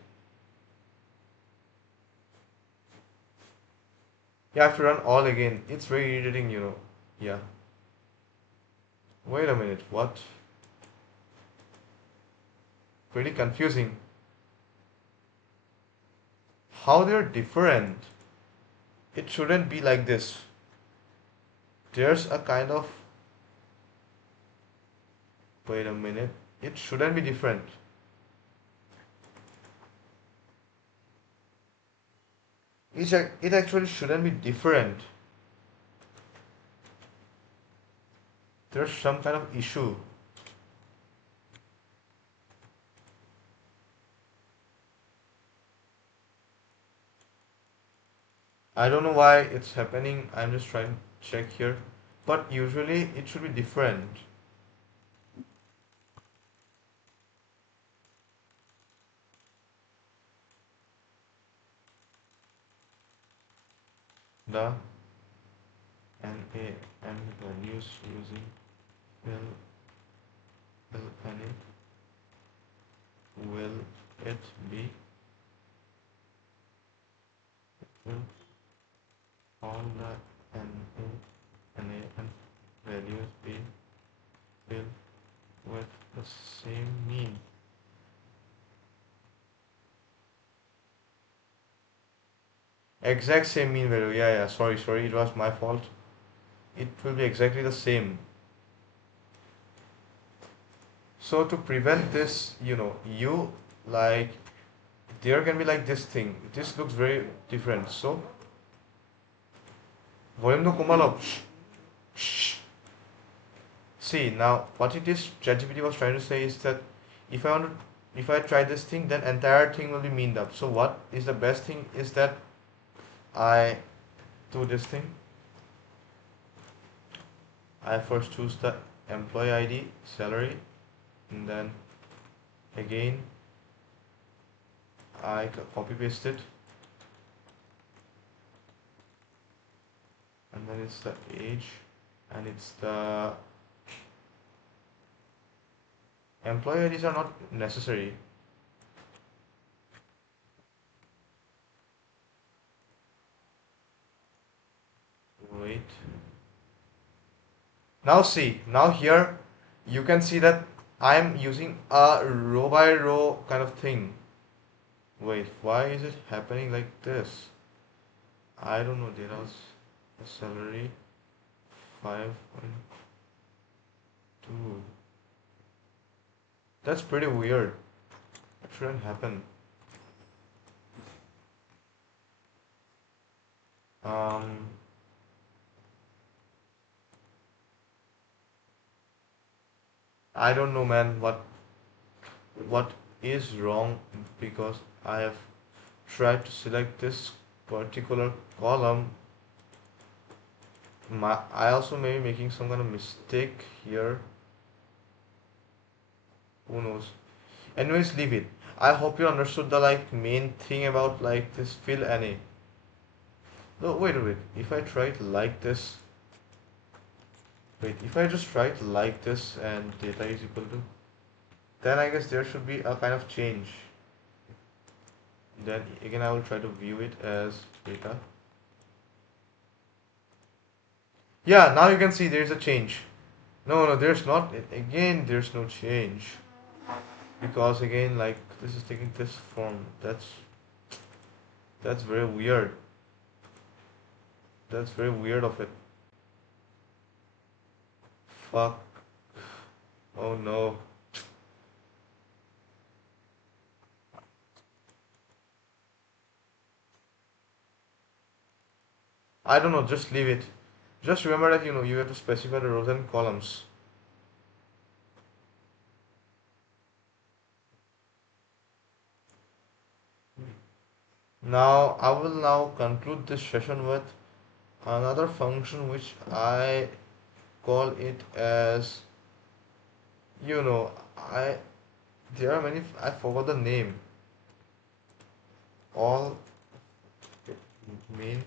you have to run all again. It's very irritating, you know. Yeah. Wait a minute, what? Pretty confusing. How they're different? It shouldn't be like this. There's a kind of. Wait a minute. It shouldn't be different. It actually shouldn't be different. There's some kind of issue. I don't know why it's happening. I'm just trying to check here. But usually it should be different. The NaN values using will will it be will all the NaN values be filled with the same mean? Exact same mean value. Yeah, sorry, it was my fault. It will be exactly the same. So to prevent this, you like there can be like this thing. This looks very different. So volume to Kumalov. See now what it is ChatGPT was trying to say is that if I try this thing, then entire thing will be meaned up. So what is the best thing is that I do this thing. I first choose the employee ID, salary, and then again I copy paste it, and then it's the age, and it's the employee IDs are not necessary. Wait. Now see, now here you can see that I'm using a row by row kind of thing. Wait, why is it happening like this? I don't know. There was a salary 5.2. That's pretty weird. It shouldn't happen. Um, I don't know, man, what is wrong because I have tried to select this particular column. I also may be making some kind of mistake here. Who knows? Anyways, leave it. I hope you understood the like main thing about like this fill any. No, wait a minute. If I try it like this, wait, if I just try it like this and data is equal to, then I guess there should be a kind of change. Then again, I will try to view it as data. Yeah, now you can see there's a change. No, no, there's not. Again, there's no change because again, like this is taking this form. That's very weird. That's very weird of it. Fuck. Oh no. I don't know. Just leave it. Just remember that you have to specify the rows and columns. Now I will now conclude this session with another function which I call it as you know I there are many I forgot the name. All main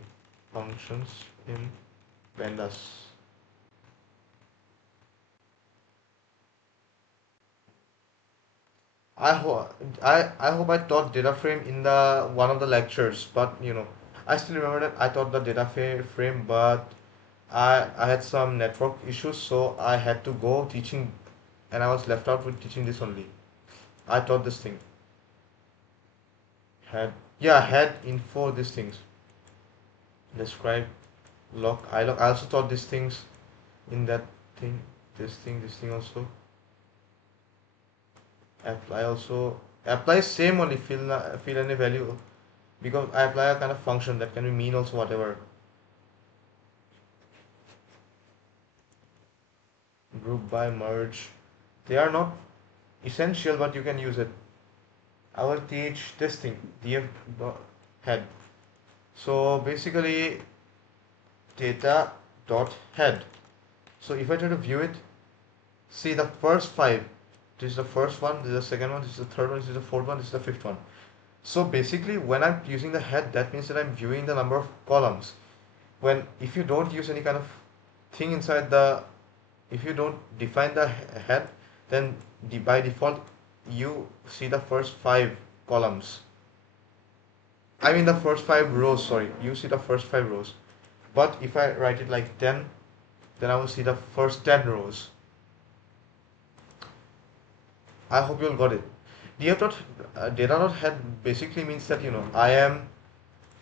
functions in Pandas. I hope I taught data frame in the one of the lectures, but I still remember that I taught the frame, but I had some network issues, so I had to go teaching, and I was left out with teaching this only. I taught this thing. Had Yeah, had info these things. Describe lock I lock. I also taught these things in that thing. This thing also. Apply also. Apply same only fill any value because I apply a kind of function that can be mean also whatever. Group by merge. They are not essential, but you can use it. I will teach this thing df head. So basically data dot head. So if I try to view it, see the first five. This is the first one, this is the second one, this is the third one, this is the fourth one, this is the fifth one. So basically when I'm using the head, that means that I'm viewing the number of columns. When if you don't use any kind of thing inside the if you don't define the head, then by default you see the first five columns. I mean the first five rows, sorry, you see the first five rows. But if I write it like 10, then I will see the first 10 rows. I hope you all got it. Data.head basically means that I am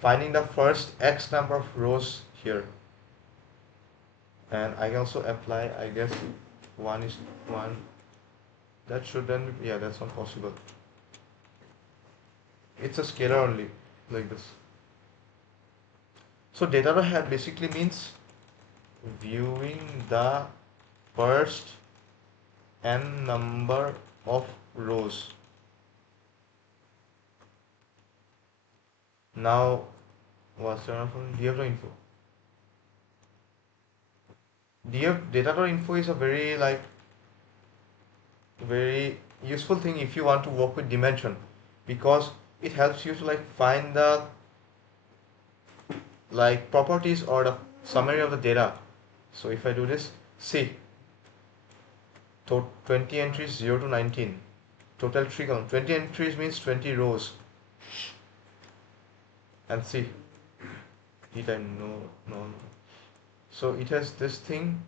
finding the first X number of rows here, and I can also apply. I guess 1:1. That should then yeah, that's not possible. It's a scalar only, like this. So data.head basically means viewing the first n number of rows. Now, what's the from df.info? Data.info is a very useful thing if you want to work with dimension because it helps you to like find the like properties or the summary of the data. So if I do this, see, 20 entries 0 to 19, total 3 columns. 20 entries means 20 rows. And see, time no. So it has this thing.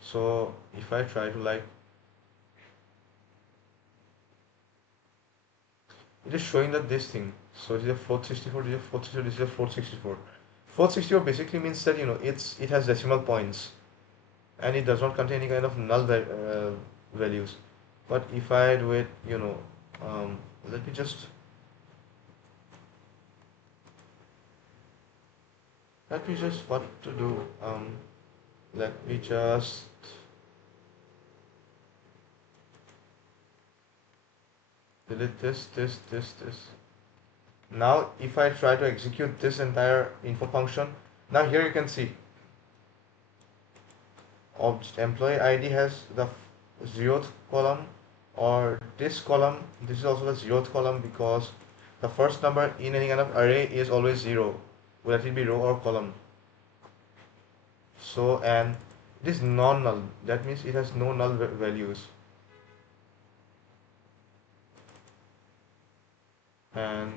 So if I try to like, it is showing that this thing. So it is a 464, this is a 464, this is a 464. 464 basically means that it has decimal points and it does not contain any kind of null values. But if I do it, um, let me just what to do. Let me just delete this. Now, if I try to execute this entire info function, now here you can see employee ID has the zeroth column, or this column. This is also the zeroth column because the first number in any kind of array is always zero, whether it be row or column. So, and it is non-null. That means it has no null values. And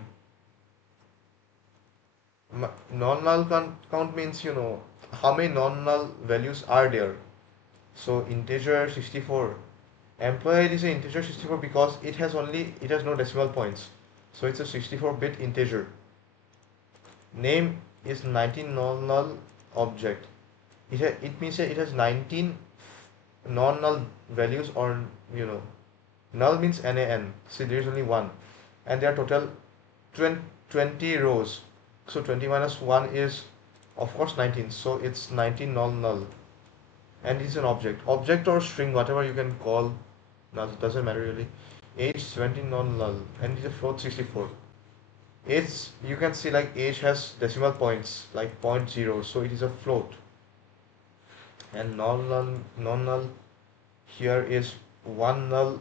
non-null count means how many non-null values are there. So integer 64. Employee ID is an integer 64 because it has no decimal points. So it's a 64-bit integer. Name is 19 non-null object. It means that it has 19 non-null values, or null means NaN. So there is only one, and there are total 20 rows. So 20 minus 1 is of course 19. So it's 19 non-null, and it's an object or string, whatever you can call. Doesn't matter really. Age 17 non-null, and it's a float 64. Age, you can see like age has decimal points like point 0, so it is a float. And non-null here is one null,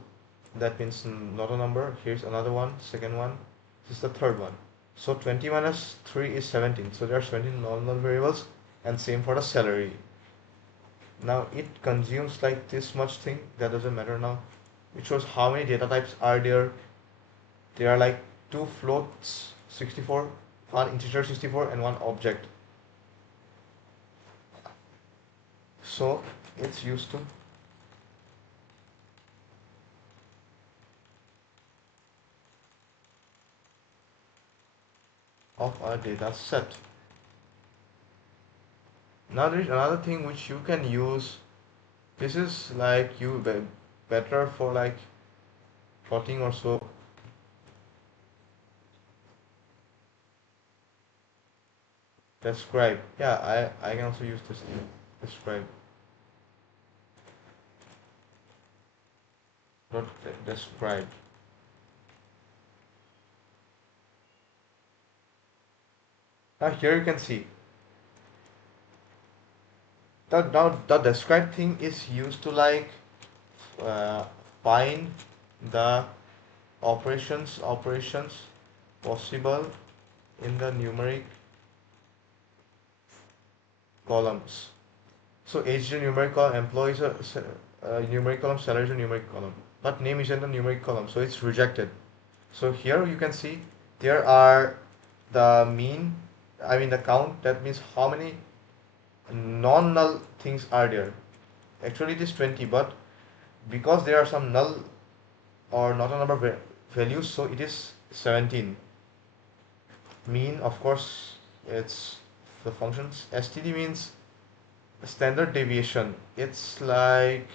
that means not a number. Here's another one, second one, this is the third one. So 20 minus 3 is 17. So there are 17 non-null variables, and same for the salary. Now it consumes like this much thing, that doesn't matter now. It shows how many data types are there. There are like two floats 64, one integer 64, and one object. So it's used to of a data set. Now there is another thing which you can use. This is like better for like plotting or so. Describe. Yeah, I can also use this thing. Describe. Not describe. Now here you can see the describe thing is used to like uh, find the operations possible in the numeric columns. So age is a numeric column, employee is a numeric column, salary is a numeric column, but name is in the numeric column, so it's rejected. So here you can see there are the mean, I mean the count, that means how many non-null things are there. Actually it is 20, but because there are some null or not a number values, so it is 17. Mean, of course, it's the functions. STD means standard deviation. It's like,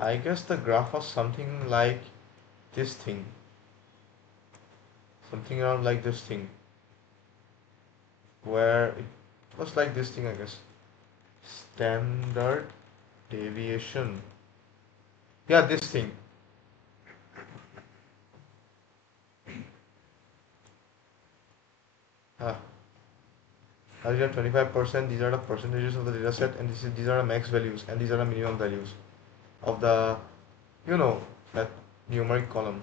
I guess the graph was something like this thing, something around like this thing, where it was like this thing, I guess. Standard deviation. Yeah, this thing. Ah, these are 25%. These are the percentages of the data set, and these are the max values, and these are the minimum values of the, you know, that numeric column.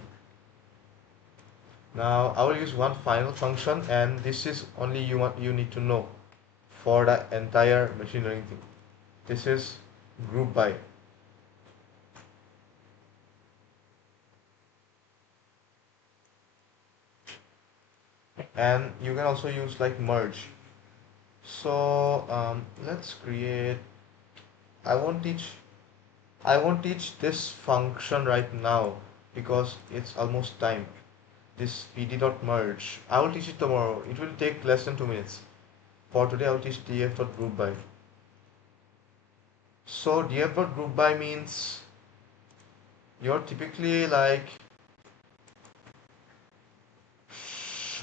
Now I will use one final function, and this is only you need to know for the entire machine learning thing. This is group by. And you can also use like merge. So let's create. I won't teach. I won't teach this function right now because it's almost time. This pd.merge. I will teach it tomorrow. It will take less than 2 minutes. For today, I will teach df.groupby. So df dot group by means you're typically like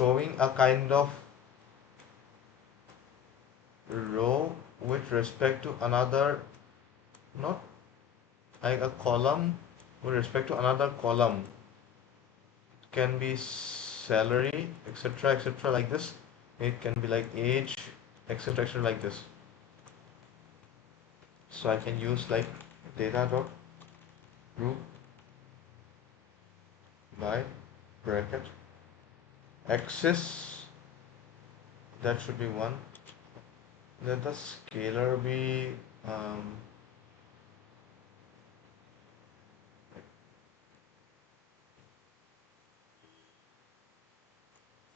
showing a kind of row with respect to another, not like a column with respect to another column. It can be salary, etc., etc., like this. It can be like age, etc., etc., like this. So I can use like data dot group by bracket axis, that should be one. Let the scalar be um,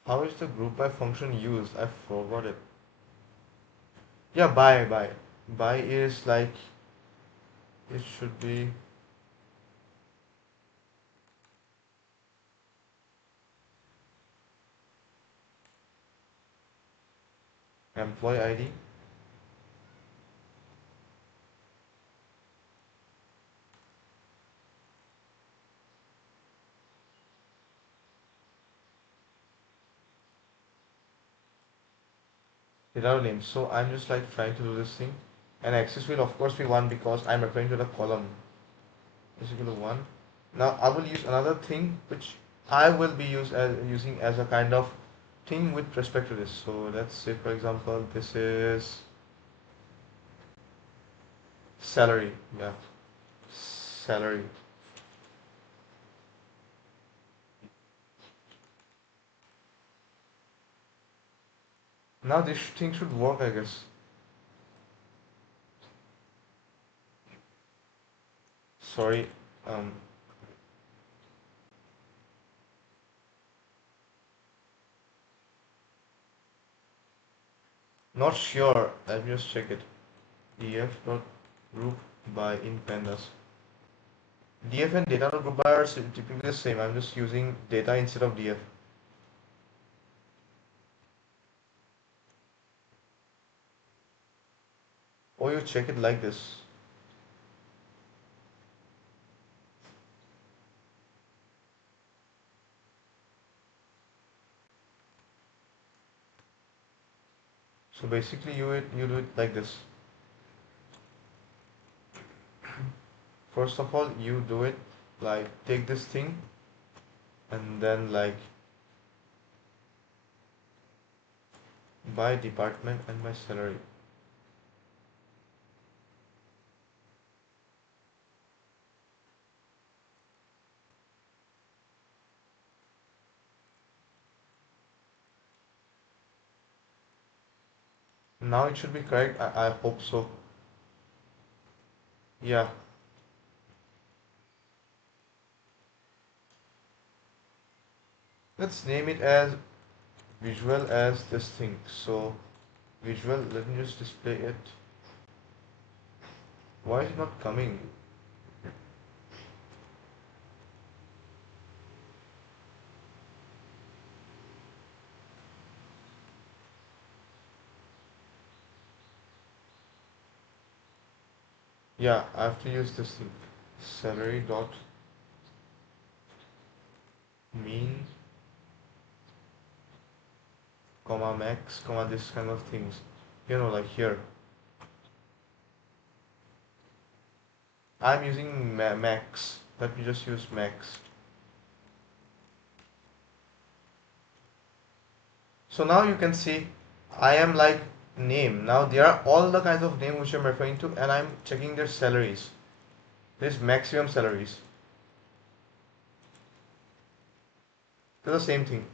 how is the group by function used? I forgot it. Yeah, by is like it should be employee ID. Without name. So I'm just like trying to do this thing. And axis will of course be 1 because I'm referring to the column is equal to 1. Now I will use another thing which I will be using as a kind of thing with respect to this. So let's say for example this is salary. Yeah, salary. Now this thing should work, I guess. Sorry, um, not sure. Let me just check it. df dot group by in pandas. df and data dot group by are typically the same. I'm just using data instead of df. Or you check it like this. So basically, you do it like this. First of all, you do it like take this thing and then like by department and by salary. Now it should be correct. I hope so. Yeah. Let's name it as visual as this thing. So visual, let me just display it. Why is it not coming? Yeah, I have to use this thing. Salary dot mean, comma max, comma this kind of things. You know, like here. I'm using max. Let me just use max. So now you can see I am like name. Now there are all the kinds of name which I'm referring to and I'm checking their salaries. This maximum salaries. They're the same thing.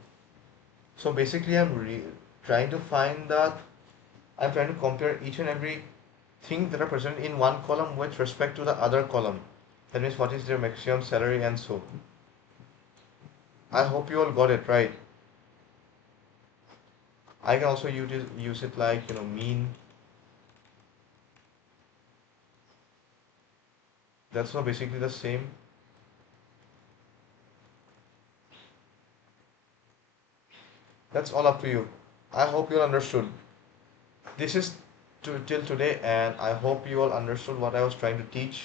So basically trying to find the I'm trying to compare each and every thing that are present in one column with respect to the other column. That means what is their maximum salary and so. I hope you all got it right. I can also use it like mean. That's not basically the same. That's all up to you. I hope you understood. This is till today, and I hope you all understood what I was trying to teach.